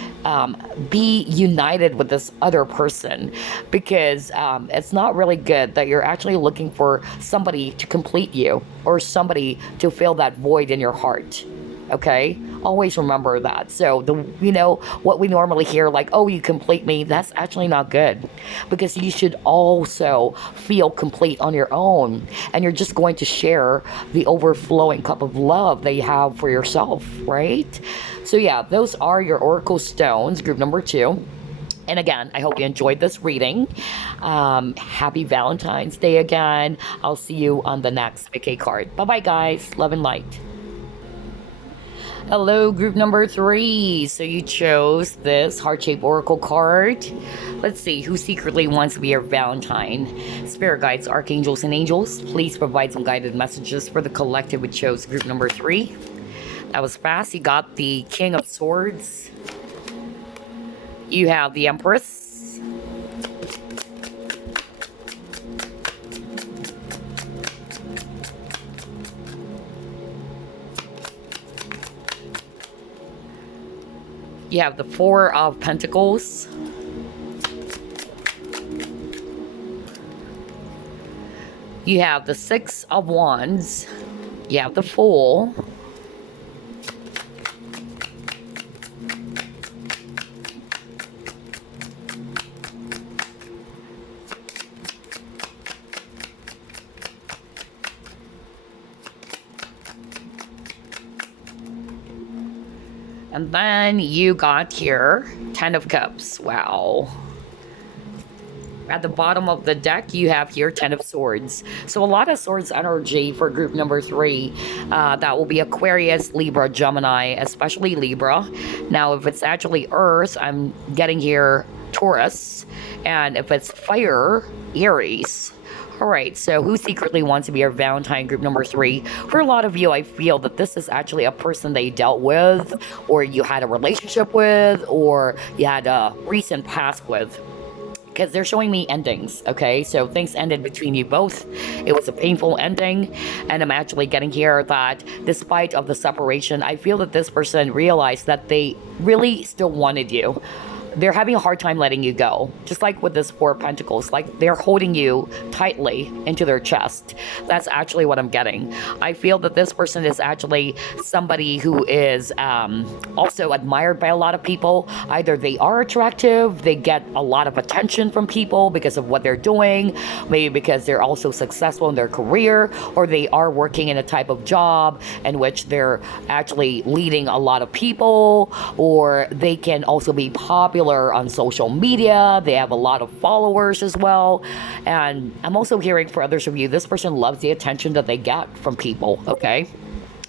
be united with this other person, because it's not really good that you're actually looking for somebody to complete you or somebody to fill that void in your heart. Okay, always remember that. So what we normally hear, like, oh, you complete me, that's actually not good, because you should also feel complete on your own, and you're just going to share the overflowing cup of love that you have for yourself, right? So yeah, those are your Oracle Stones, group number 2. And again, I hope you enjoyed this reading. Happy Valentine's Day again. I'll see you on the next vacay card. Bye-bye, guys. Love and light. Hello, group number 3. So you chose this heart-shaped oracle card. Let's see who secretly wants to be your Valentine. Spirit guides, archangels, and angels, please provide some guided messages for the collective who chose group number 3. That was fast. You got the King of Swords. You have the Empress. You have the 4 of Pentacles. You have the 6 of Wands. You have the Fool. And then you got here 10 of Cups. Wow. At the bottom of the deck, you have here 10 of Swords. So a lot of Swords energy for group number 3. That will be Aquarius, Libra, Gemini, especially Libra. Now, if it's actually Earth, I'm getting here Taurus. And if it's Fire, Aries. All right, so who secretly wants to be our Valentine group number 3? For a lot of you, I feel that this is actually a person that you dealt with, or you had a relationship with, or you had a recent past with. Because they're showing me endings, okay? So things ended between you both. It was a painful ending. And I'm actually getting here that despite of the separation, I feel that this person realized that they really still wanted you. They're having a hard time letting you go. Just like with this Four of Pentacles, like they're holding you tightly into their chest. That's actually what I'm getting. I feel that this person is actually somebody who is also admired by a lot of people. Either they are attractive, they get a lot of attention from people because of what they're doing, maybe because they're also successful in their career, or they are working in a type of job in which they're actually leading a lot of people, or they can also be popular on social media. They have a lot of followers as well. And I'm also hearing for others of you, this person loves the attention that they get from people, okay?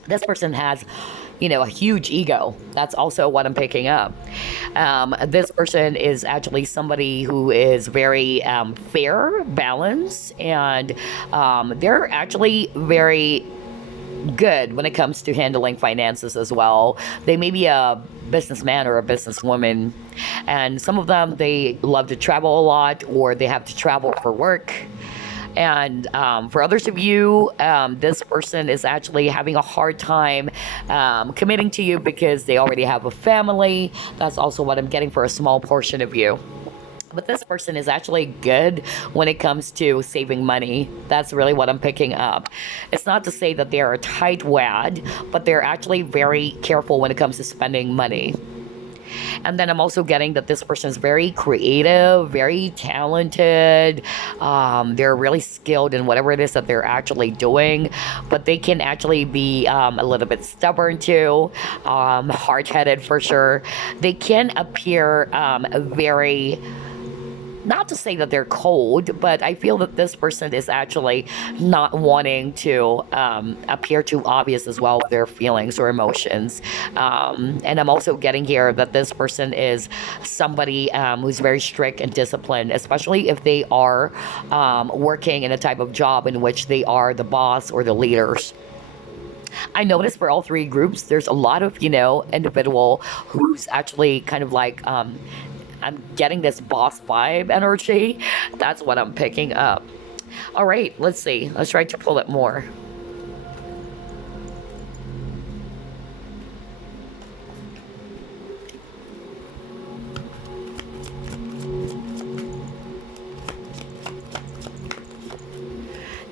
This person has, you know, a huge ego. That's also what I'm picking up. This person is actually somebody who is very fair, balanced, and they're actually very good when it comes to handling finances as well. They may be a businessman or a businesswoman, and some of them, they love to travel a lot, or they have to travel for work. And for others of you, this person is actually having a hard time committing to you because they already have a family. That's also what I'm getting for a small portion of you. But this person is actually good when it comes to saving money. That's really what I'm picking up. It's not to say that they're a tightwad, but they're actually very careful when it comes to spending money. And then I'm also getting that this person is very creative, very talented. They're really skilled in whatever it is that they're actually doing, but they can actually be a little bit stubborn too, hard-headed for sure. They can appear very, not to say that they're cold, but I feel that this person is actually not wanting to appear too obvious as well with their feelings or emotions. And I'm also getting here that this person is somebody who's very strict and disciplined, especially if they are working in a type of job in which they are the boss or the leaders. I noticed for all 3 groups, there's a lot of, you know, individual who's actually kind of like, I'm getting this boss vibe energy. That's what I'm picking up. All right, let's see. Let's try to pull it more.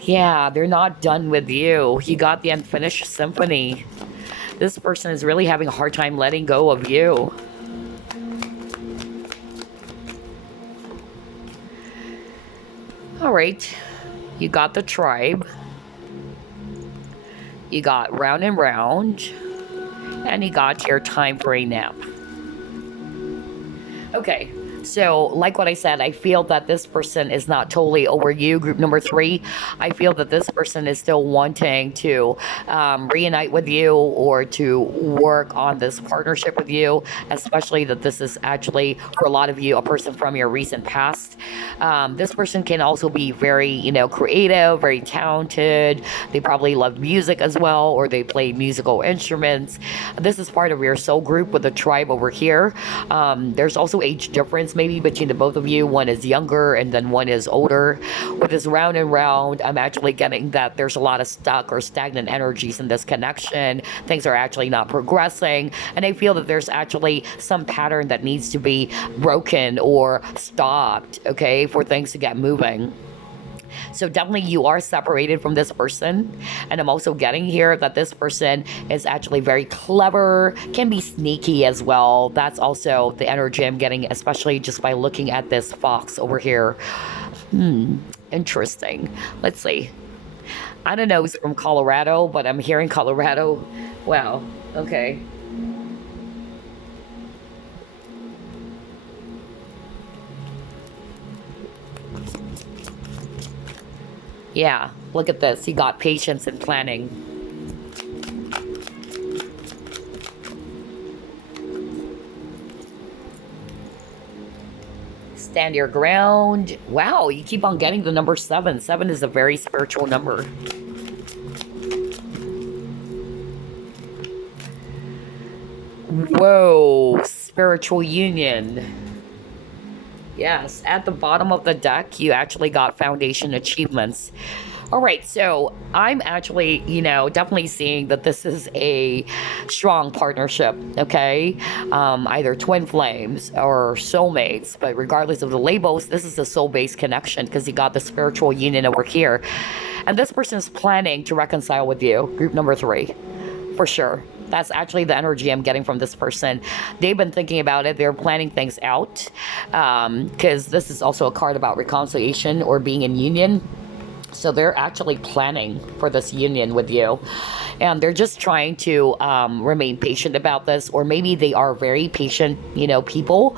Yeah, they're not done with you. You got the unfinished symphony. This person is really having a hard time letting go of you. All right, you got the tribe, you got round and round, and you got your time for a nap. Okay, so like what I said, I feel that this person is not totally over you, group number 3. I feel that this person is still wanting to reunite with you or to work on this partnership with you, especially that this is actually, for a lot of you, a person from your recent past. This person can also be very, you know, creative, very talented. They probably love music as well, or they play musical instruments. This is part of your soul group with the tribe over here. There's also age difference maybe between the both of you. One is younger and then one is older. With this round and round, I'm actually getting that there's a lot of stuck or stagnant energies in this connection. Things are actually not progressing, and I feel that there's actually some pattern that needs to be broken or stopped, okay, for things to get moving. So definitely you are separated from this person. And I'm also getting here that this person is actually very clever, can be sneaky as well. That's also the energy I'm getting, especially just by looking at this fox over here. Interesting. Let's see. I don't know who's from Colorado, but I'm hearing Colorado. Wow. Okay. Yeah, look at this. He got patience and planning. Stand your ground. Wow, you keep on getting the number 7. 7 is a very spiritual number. Whoa, spiritual union. Yes, at the bottom of the deck, you actually got foundation achievements. All right, so I'm actually, definitely seeing that this is a strong partnership, okay? Either twin flames or soulmates, but regardless of the labels, this is a soul-based connection because you got the spiritual union over here. And this person is planning to reconcile with you, group number 3, for sure. That's actually the energy I'm getting from this person. They've been thinking about it. They're planning things out because this is also a card about reconciliation or being in union. So they're actually planning for this union with you. And they're just trying to remain patient about this. Or maybe they are very patient, people.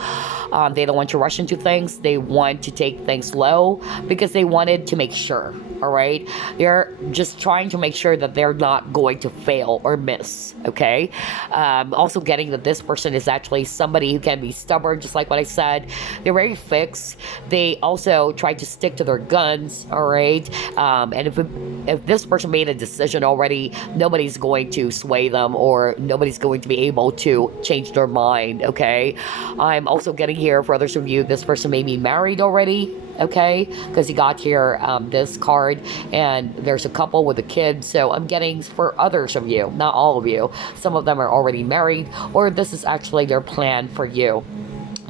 They don't want to rush into things. They want to take things slow because they wanted to make sure. All right. They're just trying to make sure that they're not going to fail or miss. Okay. Also getting that this person is actually somebody who can be stubborn, just like what I said. They're very fixed. They also try to stick to their guns. All right. And if this person made a decision already, nobody's going to sway them or nobody's going to be able to change their mind. Okay. I'm also getting here for others of you, this person may be married already. Okay, because you got here this card and there's a couple with a kid. So I'm getting for others of you, not all of you. Some of them are already married, or this is actually their plan for you.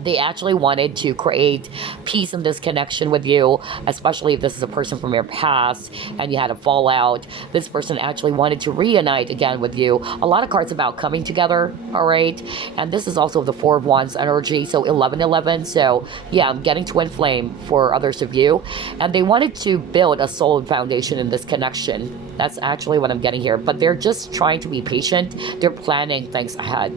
They actually wanted to create peace in this connection with you, especially if this is a person from your past and you had a fallout. This person actually wanted to reunite again with you. A lot of cards about coming together, all right? And this is also the 4 of Wands energy, so 1111. So yeah, I'm getting twin flame for others of you. And they wanted to build a solid foundation in this connection. That's actually what I'm getting here. But they're just trying to be patient. They're planning things ahead.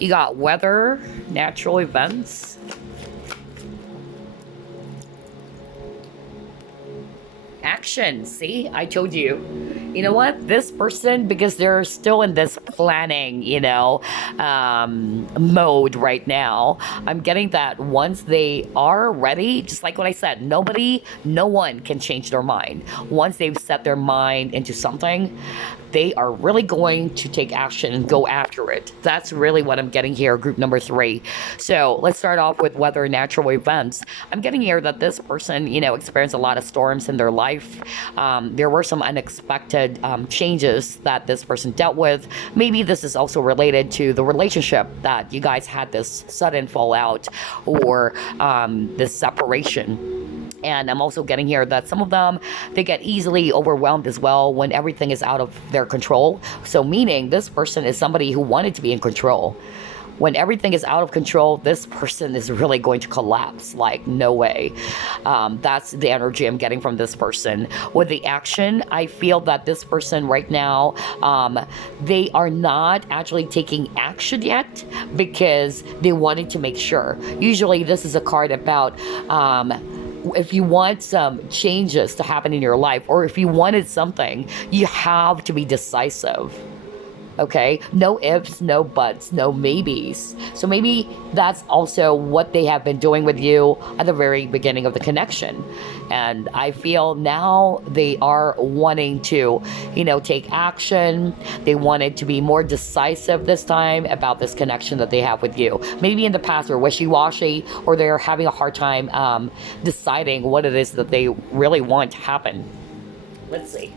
You got weather, natural events. Action. See, I told you. You know what? This person, because they're still in this planning, mode right now. I'm getting that once they are ready, just like what I said, no one can change their mind. Once they've set their mind into something, they are really going to take action and go after it. That's really what I'm getting here, group number 3. So let's start off with weather, natural events. I'm getting here that this person, experienced a lot of storms in their life. There were some unexpected changes that this person dealt with. Maybe this is also related to the relationship that you guys had this sudden fallout or this separation. And I'm also getting here that some of them, they get easily overwhelmed as well when everything is out of their control. So meaning this person is somebody who wanted to be in control. When everything is out of control, this person is really going to collapse. Like, no way. That's the energy I'm getting from this person. With the action, I feel that this person right now, they are not actually taking action yet because they wanted to make sure. Usually this is a card about if you want some changes to happen in your life, or if you wanted something, you have to be decisive. Okay, no ifs, no buts, no maybes. So maybe that's also what they have been doing with you at the very beginning of the connection. And I feel now they are wanting to, take action. They wanted to be more decisive this time about this connection that they have with you. Maybe in the past they're wishy-washy, or they're having a hard time deciding what it is that they really want to happen. Let's see.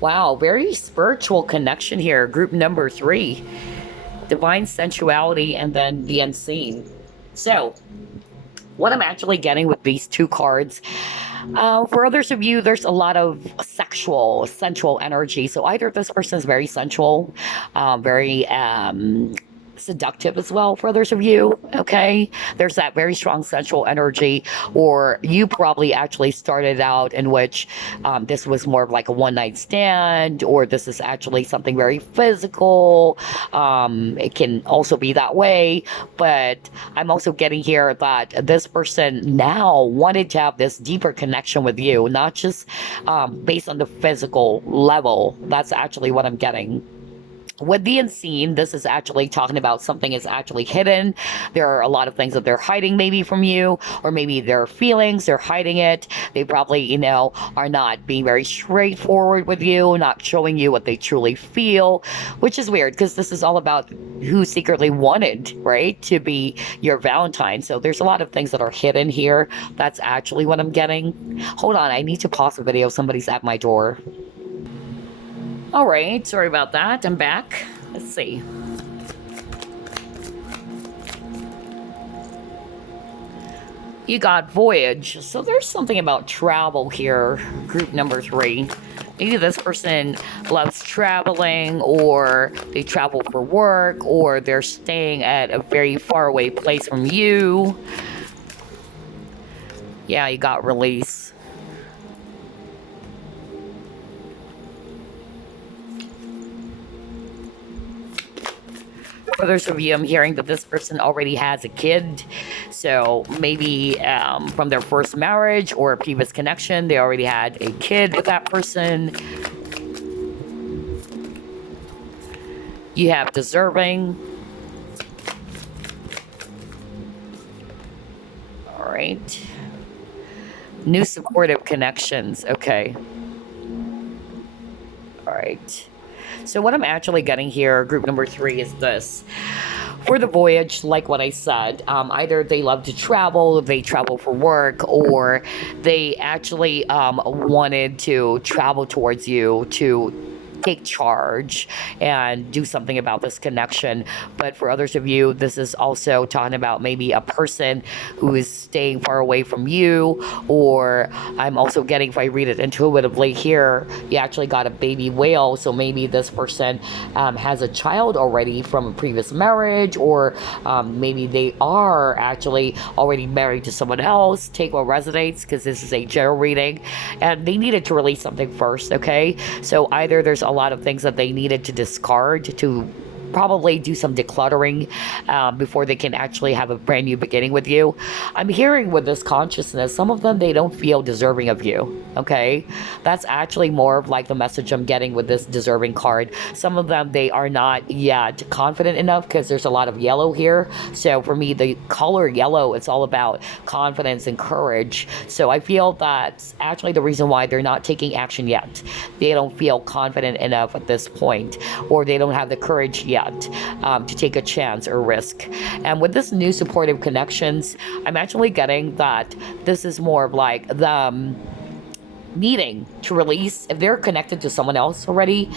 Wow, very spiritual connection here. Group number 3. Divine sensuality and then the unseen. So, what I'm actually getting with these 2 cards, for others of you, there's a lot of sensual energy. So either this person is very sensual, very seductive as well for others of you. Okay, there's that very strong sensual energy, or you probably actually started out in which this was more of like a one night stand, or this is actually something very physical. It can also be that way, but I'm also getting here that this person now wanted to have this deeper connection with you, not just based on the physical level. That's actually what I'm getting. With the unseen, this is actually talking about something is actually hidden. There are a lot of things that they're hiding maybe from you, or maybe their feelings, they're hiding it. They probably, are not being very straightforward with you, not showing you what they truly feel, which is weird because this is all about who secretly wanted, right, to be your Valentine. So there's a lot of things that are hidden here. That's actually what I'm getting. Hold on, I need to pause the video. Somebody's at my door. All right, sorry about that. I'm back. Let's see. You got voyage. So there's something about travel here, group number 3. Maybe this person loves traveling, or they travel for work, or they're staying at a very far away place from you. Yeah, you got release. For others of you, I'm hearing that this person already has a kid. So maybe from their first marriage or a previous connection, they already had a kid with that person. You have deserving. All right. New supportive connections. Okay. All right. So what I'm actually getting here, group number 3, is this. For the voyage, like what I said, either they love to travel, they travel for work, or they actually wanted to travel towards you to take charge and do something about this connection. But for others of you, this is also talking about maybe a person who is staying far away from you, or I'm also getting, if I read it intuitively here, you actually got a baby whale. So maybe this person has a child already from a previous marriage, or maybe they are actually already married to someone else. Take what resonates, because this is a general reading, and they needed to release something first. Okay, so either there's a lot of things that they needed to discard, to probably do some decluttering before they can actually have a brand new beginning with you. I'm hearing with this consciousness, some of them, they don't feel deserving of you. Okay, that's actually more of like the message I'm getting with this deserving card. Some of them, they are not yet confident enough, because there's a lot of yellow here. So for me, the color yellow, it's all about confidence and courage. So I feel that's actually the reason why they're not taking action yet. They don't feel confident enough at this point, or they don't have the courage yet to take a chance or risk. And with this new supportive connections, I'm actually getting that this is more of like the needing to release. If they're connected to someone else already,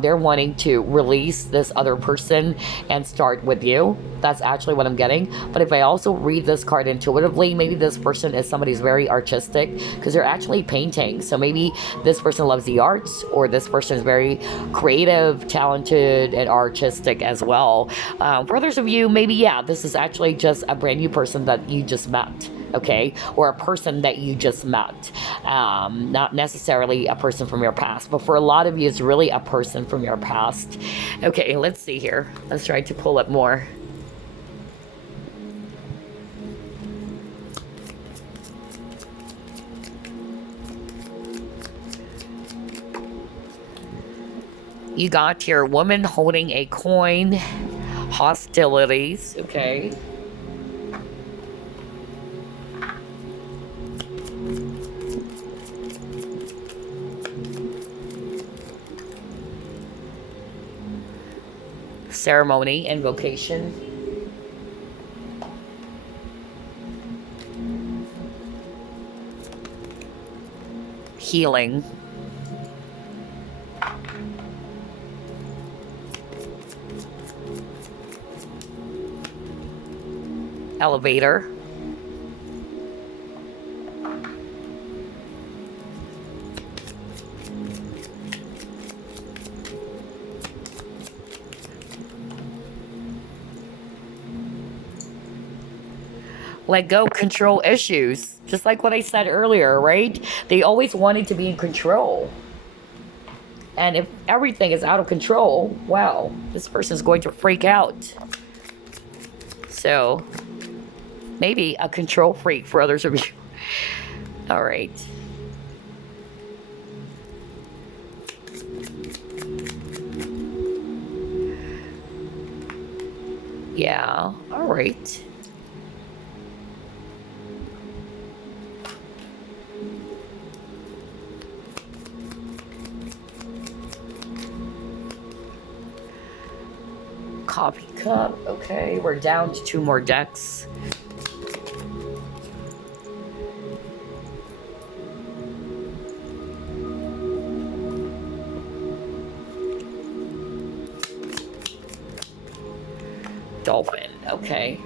they're wanting to release this other person and start with you. That's actually what I'm getting. But if I also read this card intuitively, maybe this person is somebody who's very artistic, because they're actually painting. So maybe this person loves the arts, or this person is very creative, talented, and artistic as well. For others of you, maybe, yeah, this is actually just a brand new person that you just met. Okay, or a person that you just met, not necessarily a person from your past, but for a lot of you, it's really a person from your past. Okay, let's see here. Let's try to pull up more. You got here, woman holding a coin, hostilities. Okay. Ceremony, invocation. Healing. Elevator. let go control issues. Just like what I said earlier, right? They always wanted to be in control. And if everything is out of control, wow, this person's going to freak out. So, maybe a control freak for others of you. All right. Yeah, all right. Coffee cup. Okay, we're down to 2 more decks. Dolphin. Okay.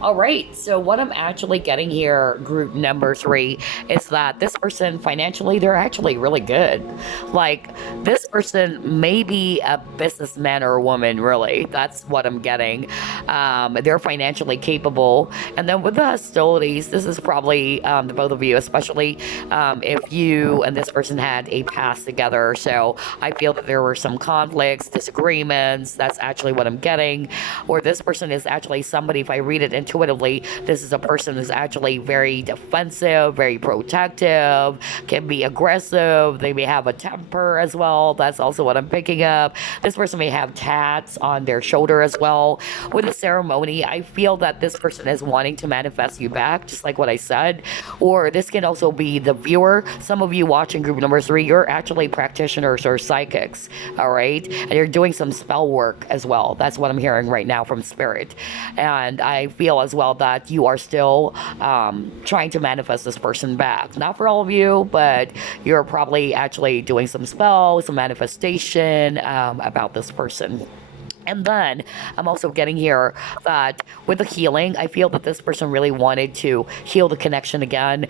All right, so what I'm actually getting here, group number 3, is that this person financially, they're actually really good. Like, this person may be a businessman or a woman, really. That's what I'm getting. They're financially capable. And then with the hostilities, this is probably the both of you, especially if you and this person had a past together. So I feel that there were some conflicts, disagreements. That's actually what I'm getting. Or this person is actually somebody, if I read it intuitively, this is a person who's actually very defensive, very protective, can be aggressive. They may have a temper as well. That's also what I'm picking up. This person may have tats on their shoulder as well. With the ceremony, I feel that this person is wanting to manifest you back, just like what I said. Or this can also be the viewer. Some of you watching group number 3, you're actually practitioners or psychics, all right? And you're doing some spell work as well. That's what I'm hearing right now from Spirit. And I feel as well that you are still trying to manifest this person back. Not for all of you, but you're probably actually doing some spells, some manifestation about this person. And then I'm also getting here that with the healing, I feel that this person really wanted to heal the connection again.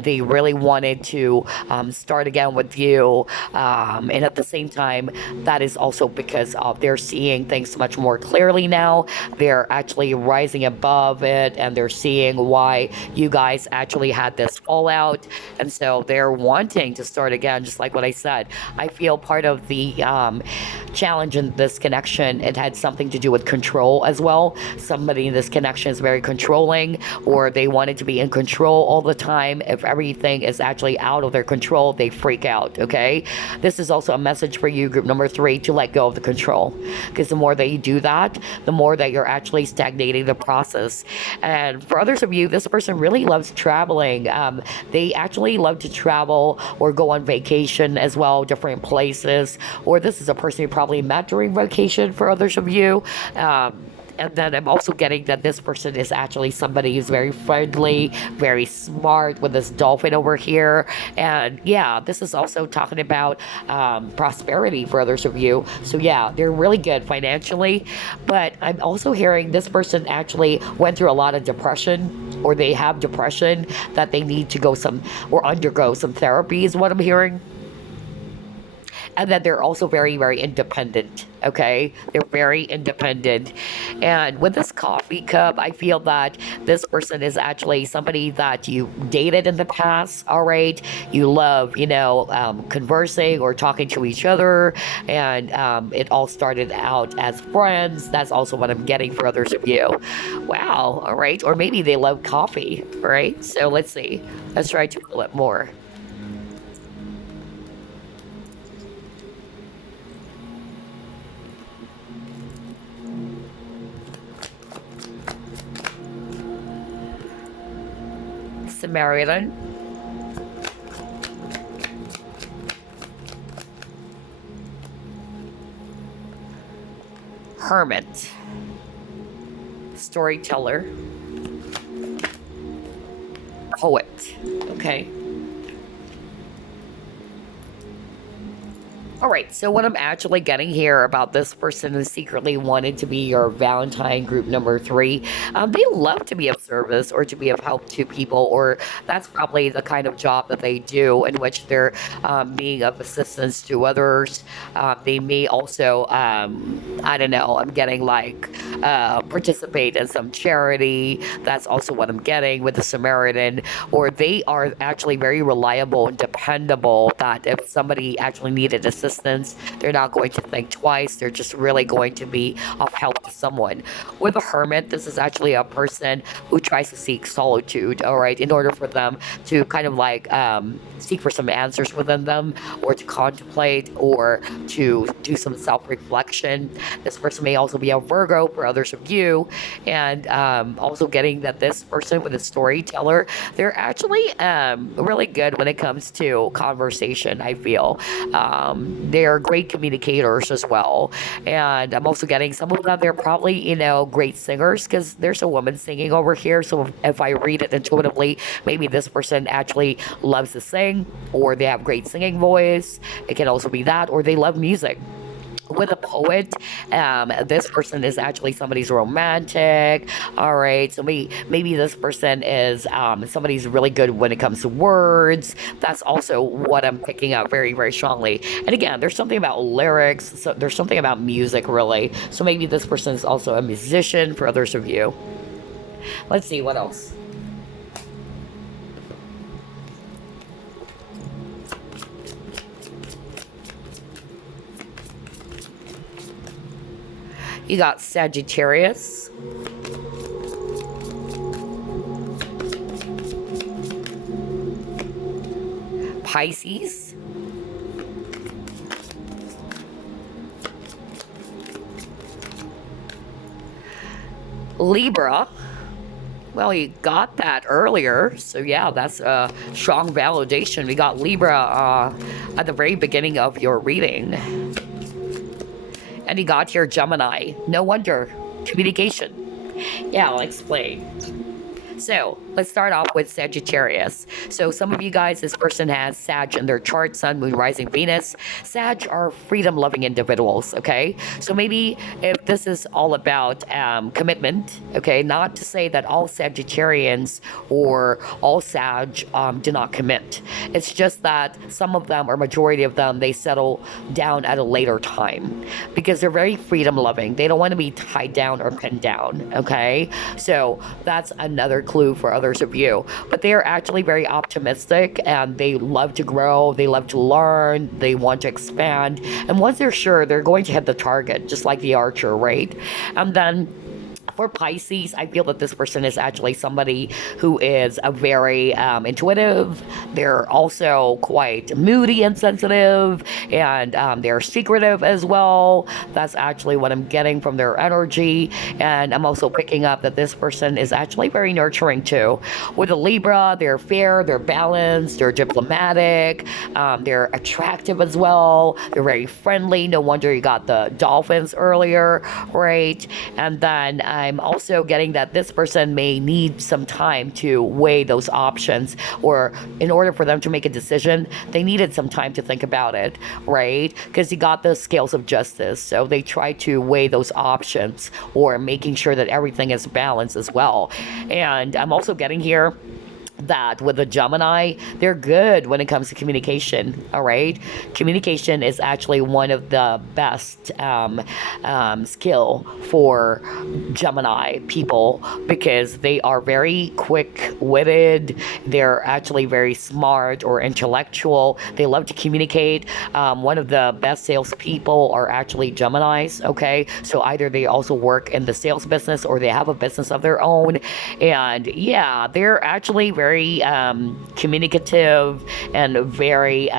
They really wanted to start again with you. And at the same time, that is also because of they're seeing things much more clearly now. They're actually rising above it and they're seeing why you guys actually had this fallout. And so they're wanting to start again, just like what I said. I feel part of the challenge in this connection, it had something to do with control as well. Somebody in this connection is very controlling, or they wanted to be in control all the time. If everything is actually out of their control, they freak out, okay? This is also a message for you, group number 3, to let go of the control. Because the more that you do that, the more that you're actually stagnating the process. And for others of you, this person really loves traveling. They actually love to travel or go on vacation as well, different places. Or this is a person you probably met during vacation for others of you. And then I'm also getting that this person is actually somebody who's very friendly, very smart with this dolphin over here. And yeah, this is also talking about prosperity for others of you. So yeah, they're really good financially. But I'm also hearing this person actually went through a lot of depression, or they have depression that they need to go some or undergo some therapy is what I'm hearing. And then they're also very, very independent, okay? They're very independent. And with this coffee cup, I feel that this person is actually somebody that you dated in the past, all right? You love, conversing or talking to each other. And it all started out as friends. That's also what I'm getting for others of you. Wow, all right? Or maybe they love coffee, right? So let's see. Let's try to pull it more. Samaritan. Hermit. Storyteller. Poet. Okay. All right, so what I'm actually getting here about this person is secretly wanted to be your Valentine group number 3. They love to be of service or to be of help to people, or that's probably the kind of job that they do in which they're being of assistance to others. They may also, I don't know, I'm getting like participate in some charity. That's also what I'm getting with the Samaritan, or they are actually very reliable and dependable that if somebody actually needed assistance, they're not going to think twice. They're just really going to be of help to someone. With a hermit, this is actually a person who tries to seek solitude, all right, in order for them to kind of like seek for some answers within them, or to contemplate, or to do some self-reflection. This person may also be a Virgo for others of you, and also getting that this person with a storyteller, they're actually really good when it comes to conversation, I feel. They're great communicators as well. And I'm also getting some of them, they're probably, great singers, because there's a woman singing over here. So if I read it intuitively, maybe this person actually loves to sing, or they have great singing voice. It can also be that, or they love music. With a poet, this person is actually somebody's romantic. All right, so maybe this person is somebody's really good when it comes to words. That's also what I'm picking up very, very strongly. And again, there's something about lyrics. So there's something about music, really. So maybe this person is also a musician for others of you. Let's see what else. You got Sagittarius, Pisces, Libra. Well, you got that earlier, so yeah, that's a strong validation. We got Libra at the very beginning of your reading. And you got your Gemini. No wonder. Communication. Yeah, I'll explain. So let's start off with Sagittarius. So some of you guys, this person has Sag in their chart, Sun, Moon, Rising, Venus. Sag are freedom-loving individuals, okay? So maybe if this is all about commitment, okay, not to say that all Sagittarians or all Sag do not commit. It's just that some of them, or majority of them, they settle down at a later time because they're very freedom-loving. They don't want to be tied down or pinned down, okay? So that's another clue for others of you. But they are actually very optimistic, and they love to grow, they love to learn, they want to expand, and once they're sure, they're going to hit the target, just like the archer, right? And then for Pisces, I feel that this person is actually somebody who is a very intuitive. They're also quite moody and sensitive, and they're secretive as well. That's actually what I'm getting from their energy. And I'm also picking up that this person is actually very nurturing too. With a Libra, they're fair, they're balanced, they're diplomatic, they're attractive as well. They're very friendly. No wonder you got the dolphins earlier, right? And then I'm also getting that this person may need some time to weigh those options, or in order for them to make a decision, they needed some time to think about it, right? Because you got the scales of justice. So they try to weigh those options, or making sure that everything is balanced as well. And I'm also getting here that with a Gemini, they're good when it comes to communication. All right, communication is actually one of the best skill for Gemini people, because they are very quick-witted. They're actually very smart or intellectual. They love to communicate. One of the best salespeople are actually Geminis. Okay, so either they also work in the sales business, or they have a business of their own. And yeah, they're actually very communicative and very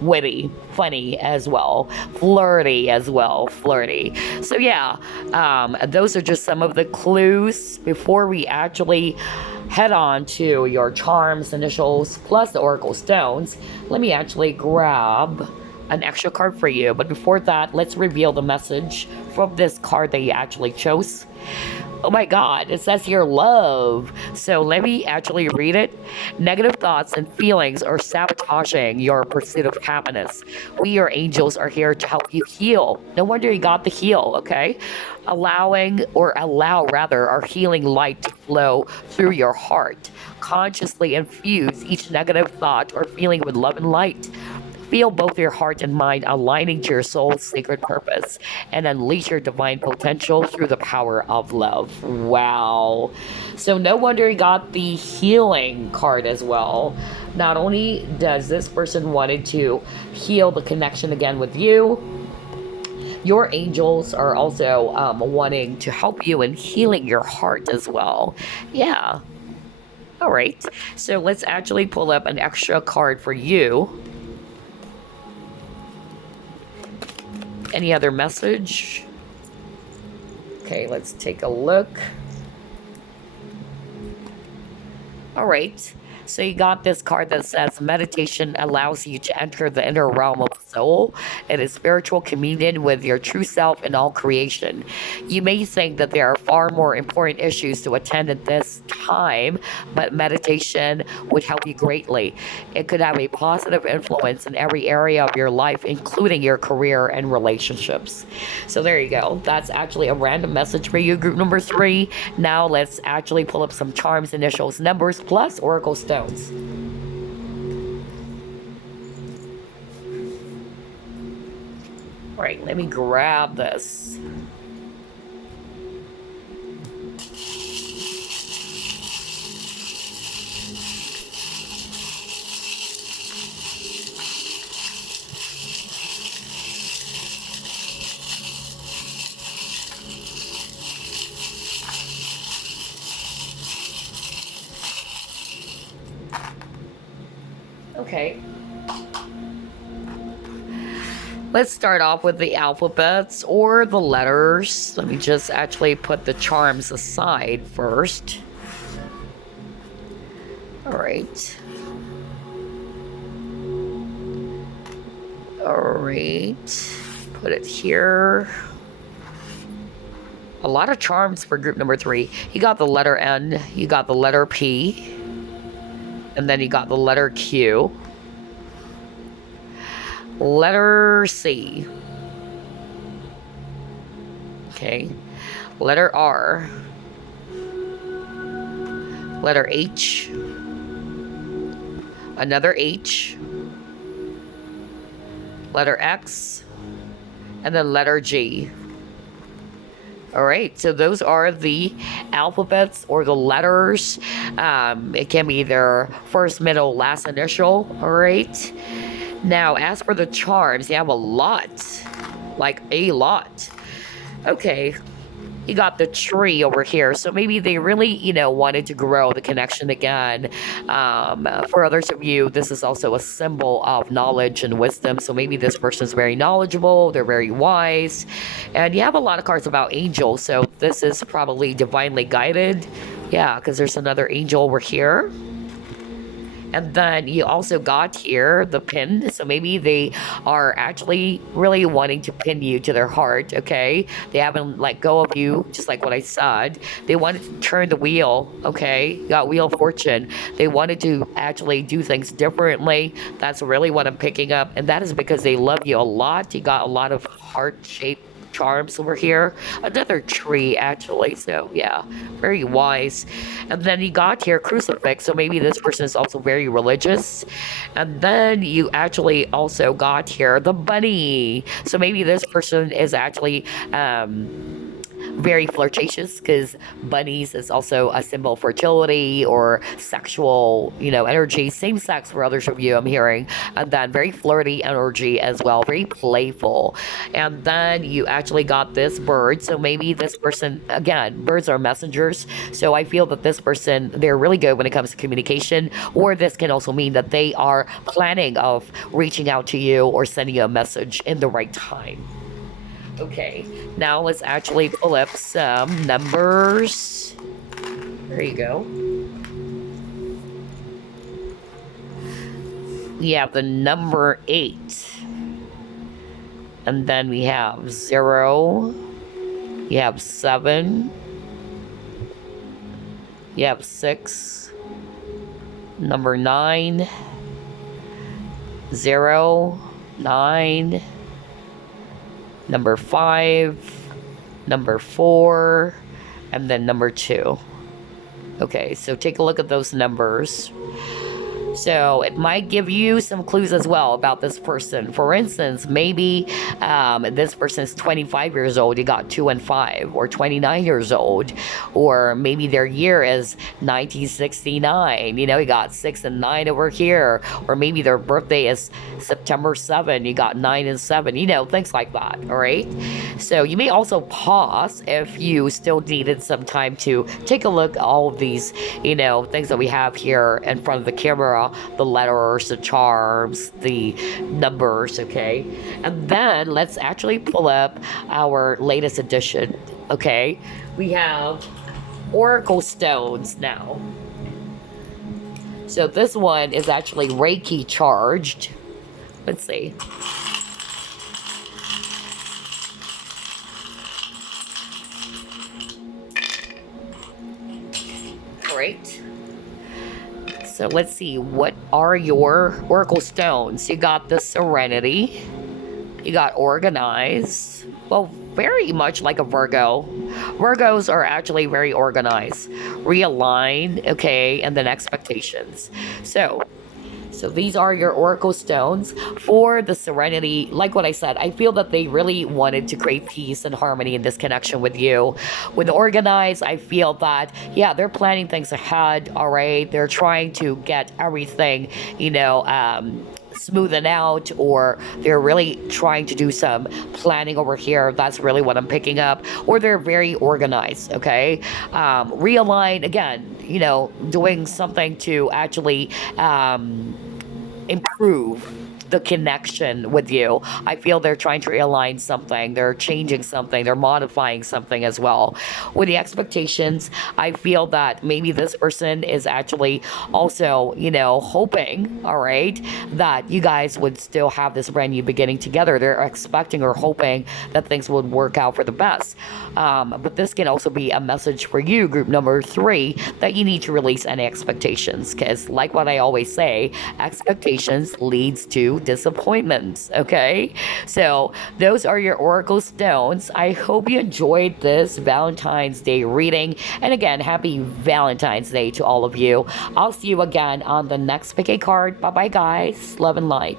witty, funny as well, flirty as well, flirty. So yeah, those are just some of the clues before we actually head on to your charms, initials, plus the oracle stones. Let me actually grab an extra card for you, but before that, let's reveal the message from this card that you actually chose. Oh my God, it says here love. So let me actually read it. Negative thoughts and feelings are sabotaging your pursuit of happiness. We, your angels, are here to help you heal. No wonder you got the heal, okay? Allow rather, our healing light to flow through your heart. Consciously infuse each negative thought or feeling with love and light. Feel both your heart and mind aligning to your soul's sacred purpose and unleash your divine potential through the power of love. Wow. So, no wonder he got the healing card as well. Not only does this person wanted to heal the connection again with you, your angels are also wanting to help you in healing your heart as well. Yeah. All right. So, let's actually pull up an extra card for you. Any other message? Okay, let's take a look. All right. So you got this card that says meditation allows you to enter the inner realm of the soul and a spiritual communion with your true self in all creation. You may think that there are far more important issues to attend at this time, but meditation would help you greatly. It could have a positive influence in every area of your life, including your career and relationships. So there you go. That's actually a random message for you, group number 3. Now let's actually pull up some charms, initials, numbers, plus oracle stones. All right, let me grab this. Okay. Let's start off with the alphabets or the letters. Let me just actually put the charms aside first. All right. All right. Put it here. A lot of charms for group number 3. You got the letter N, you got the letter P, and then you got the letter Q. Letter C. Okay. Letter R. Letter H. Another H. Letter X. And then letter G. All right, so those are the alphabets or the letters. It can be their first, middle, last initial. All right. Now, as for the charms, you have a lot. Like a lot. Okay. You got the tree over here. So maybe they really, wanted to grow the connection again. For others of you, this is also a symbol of knowledge and wisdom. So maybe this person is very knowledgeable. They're very wise. And you have a lot of cards about angels. So this is probably divinely guided. Yeah, because there's another angel over here. And then you also got here the pin. So maybe they are actually really wanting to pin you to their heart, okay? They haven't let go of you, just like what I said. They wanted to turn the wheel, okay? You got Wheel of Fortune. They wanted to actually do things differently. That's really what I'm picking up. And that is because they love you a lot. You got a lot of heart-shaped charms over here. Another tree, actually. So, yeah, very wise. And then you got here crucifix. So maybe this person is also very religious. And then you actually also got here the bunny. So maybe this person is actually very flirtatious, because bunnies is also a symbol of fertility or sexual, energy. Same sex for others of you, I'm hearing. And then very flirty energy as well, very playful. And then you actually got this bird. So maybe this person, again, birds are messengers. So I feel that this person, they're really good when it comes to communication. Or this can also mean that they are planning of reaching out to you or sending you a message in the right time. Okay, now let's actually pull up some numbers. There you go. We have the number 8. And then we have 0. You have 7. You have 6, number 9, 0, 9, number 5, number 4, and then number 2. Okay, so take a look at those numbers. So it might give you some clues as well about this person. For instance, maybe this person is 25 years old, you got 2 and 5, or 29 years old, or maybe their year is 1969, you know, you got 6 and 9 over here, or maybe their birthday is September 7, you got 9 and 7, you know, things like that, all right? So you may also pause if you still needed some time to take a look at all of these, you know, things that we have here in front of the camera, the letters, the charms, the numbers, okay? And then let's actually pull up our latest edition, okay? We have Oracle Stones now. So this one is actually Reiki charged. Let's see. All right. So let's see, what are your Oracle Stones? You got the Serenity, you got Organize, well, very much like a Virgo. Virgos are actually very organized. Realign, okay, and then Expectations. So these are your Oracle Stones. For the Serenity, like what I said, I feel that they really wanted to create peace and harmony in this connection with you. With Organize, I feel that, yeah, they're planning things ahead, all right? They're trying to get everything, you know, smoothen out, or they're really trying to do some planning over here. That's really what I'm picking up. Or they're very organized, okay? Realign, again, you know, doing something to actually improve the connection with you. I feel they're trying to realign something, they're changing something, they're modifying something as well. With the Expectations, I feel that maybe this person is actually also, you know, hoping, all right, that you guys would still have this brand new beginning together. They're expecting or hoping that things would work out for the best. But this can also be a message for you, group number 3, that you need to release any expectations, because like what I always say, expectations leads to disappointments, okay? So those are your Oracle Stones. I hope you enjoyed this Valentine's Day reading, and again, happy Valentine's Day to all of you. I'll see you again on the next pick a card. Bye bye guys, love and light.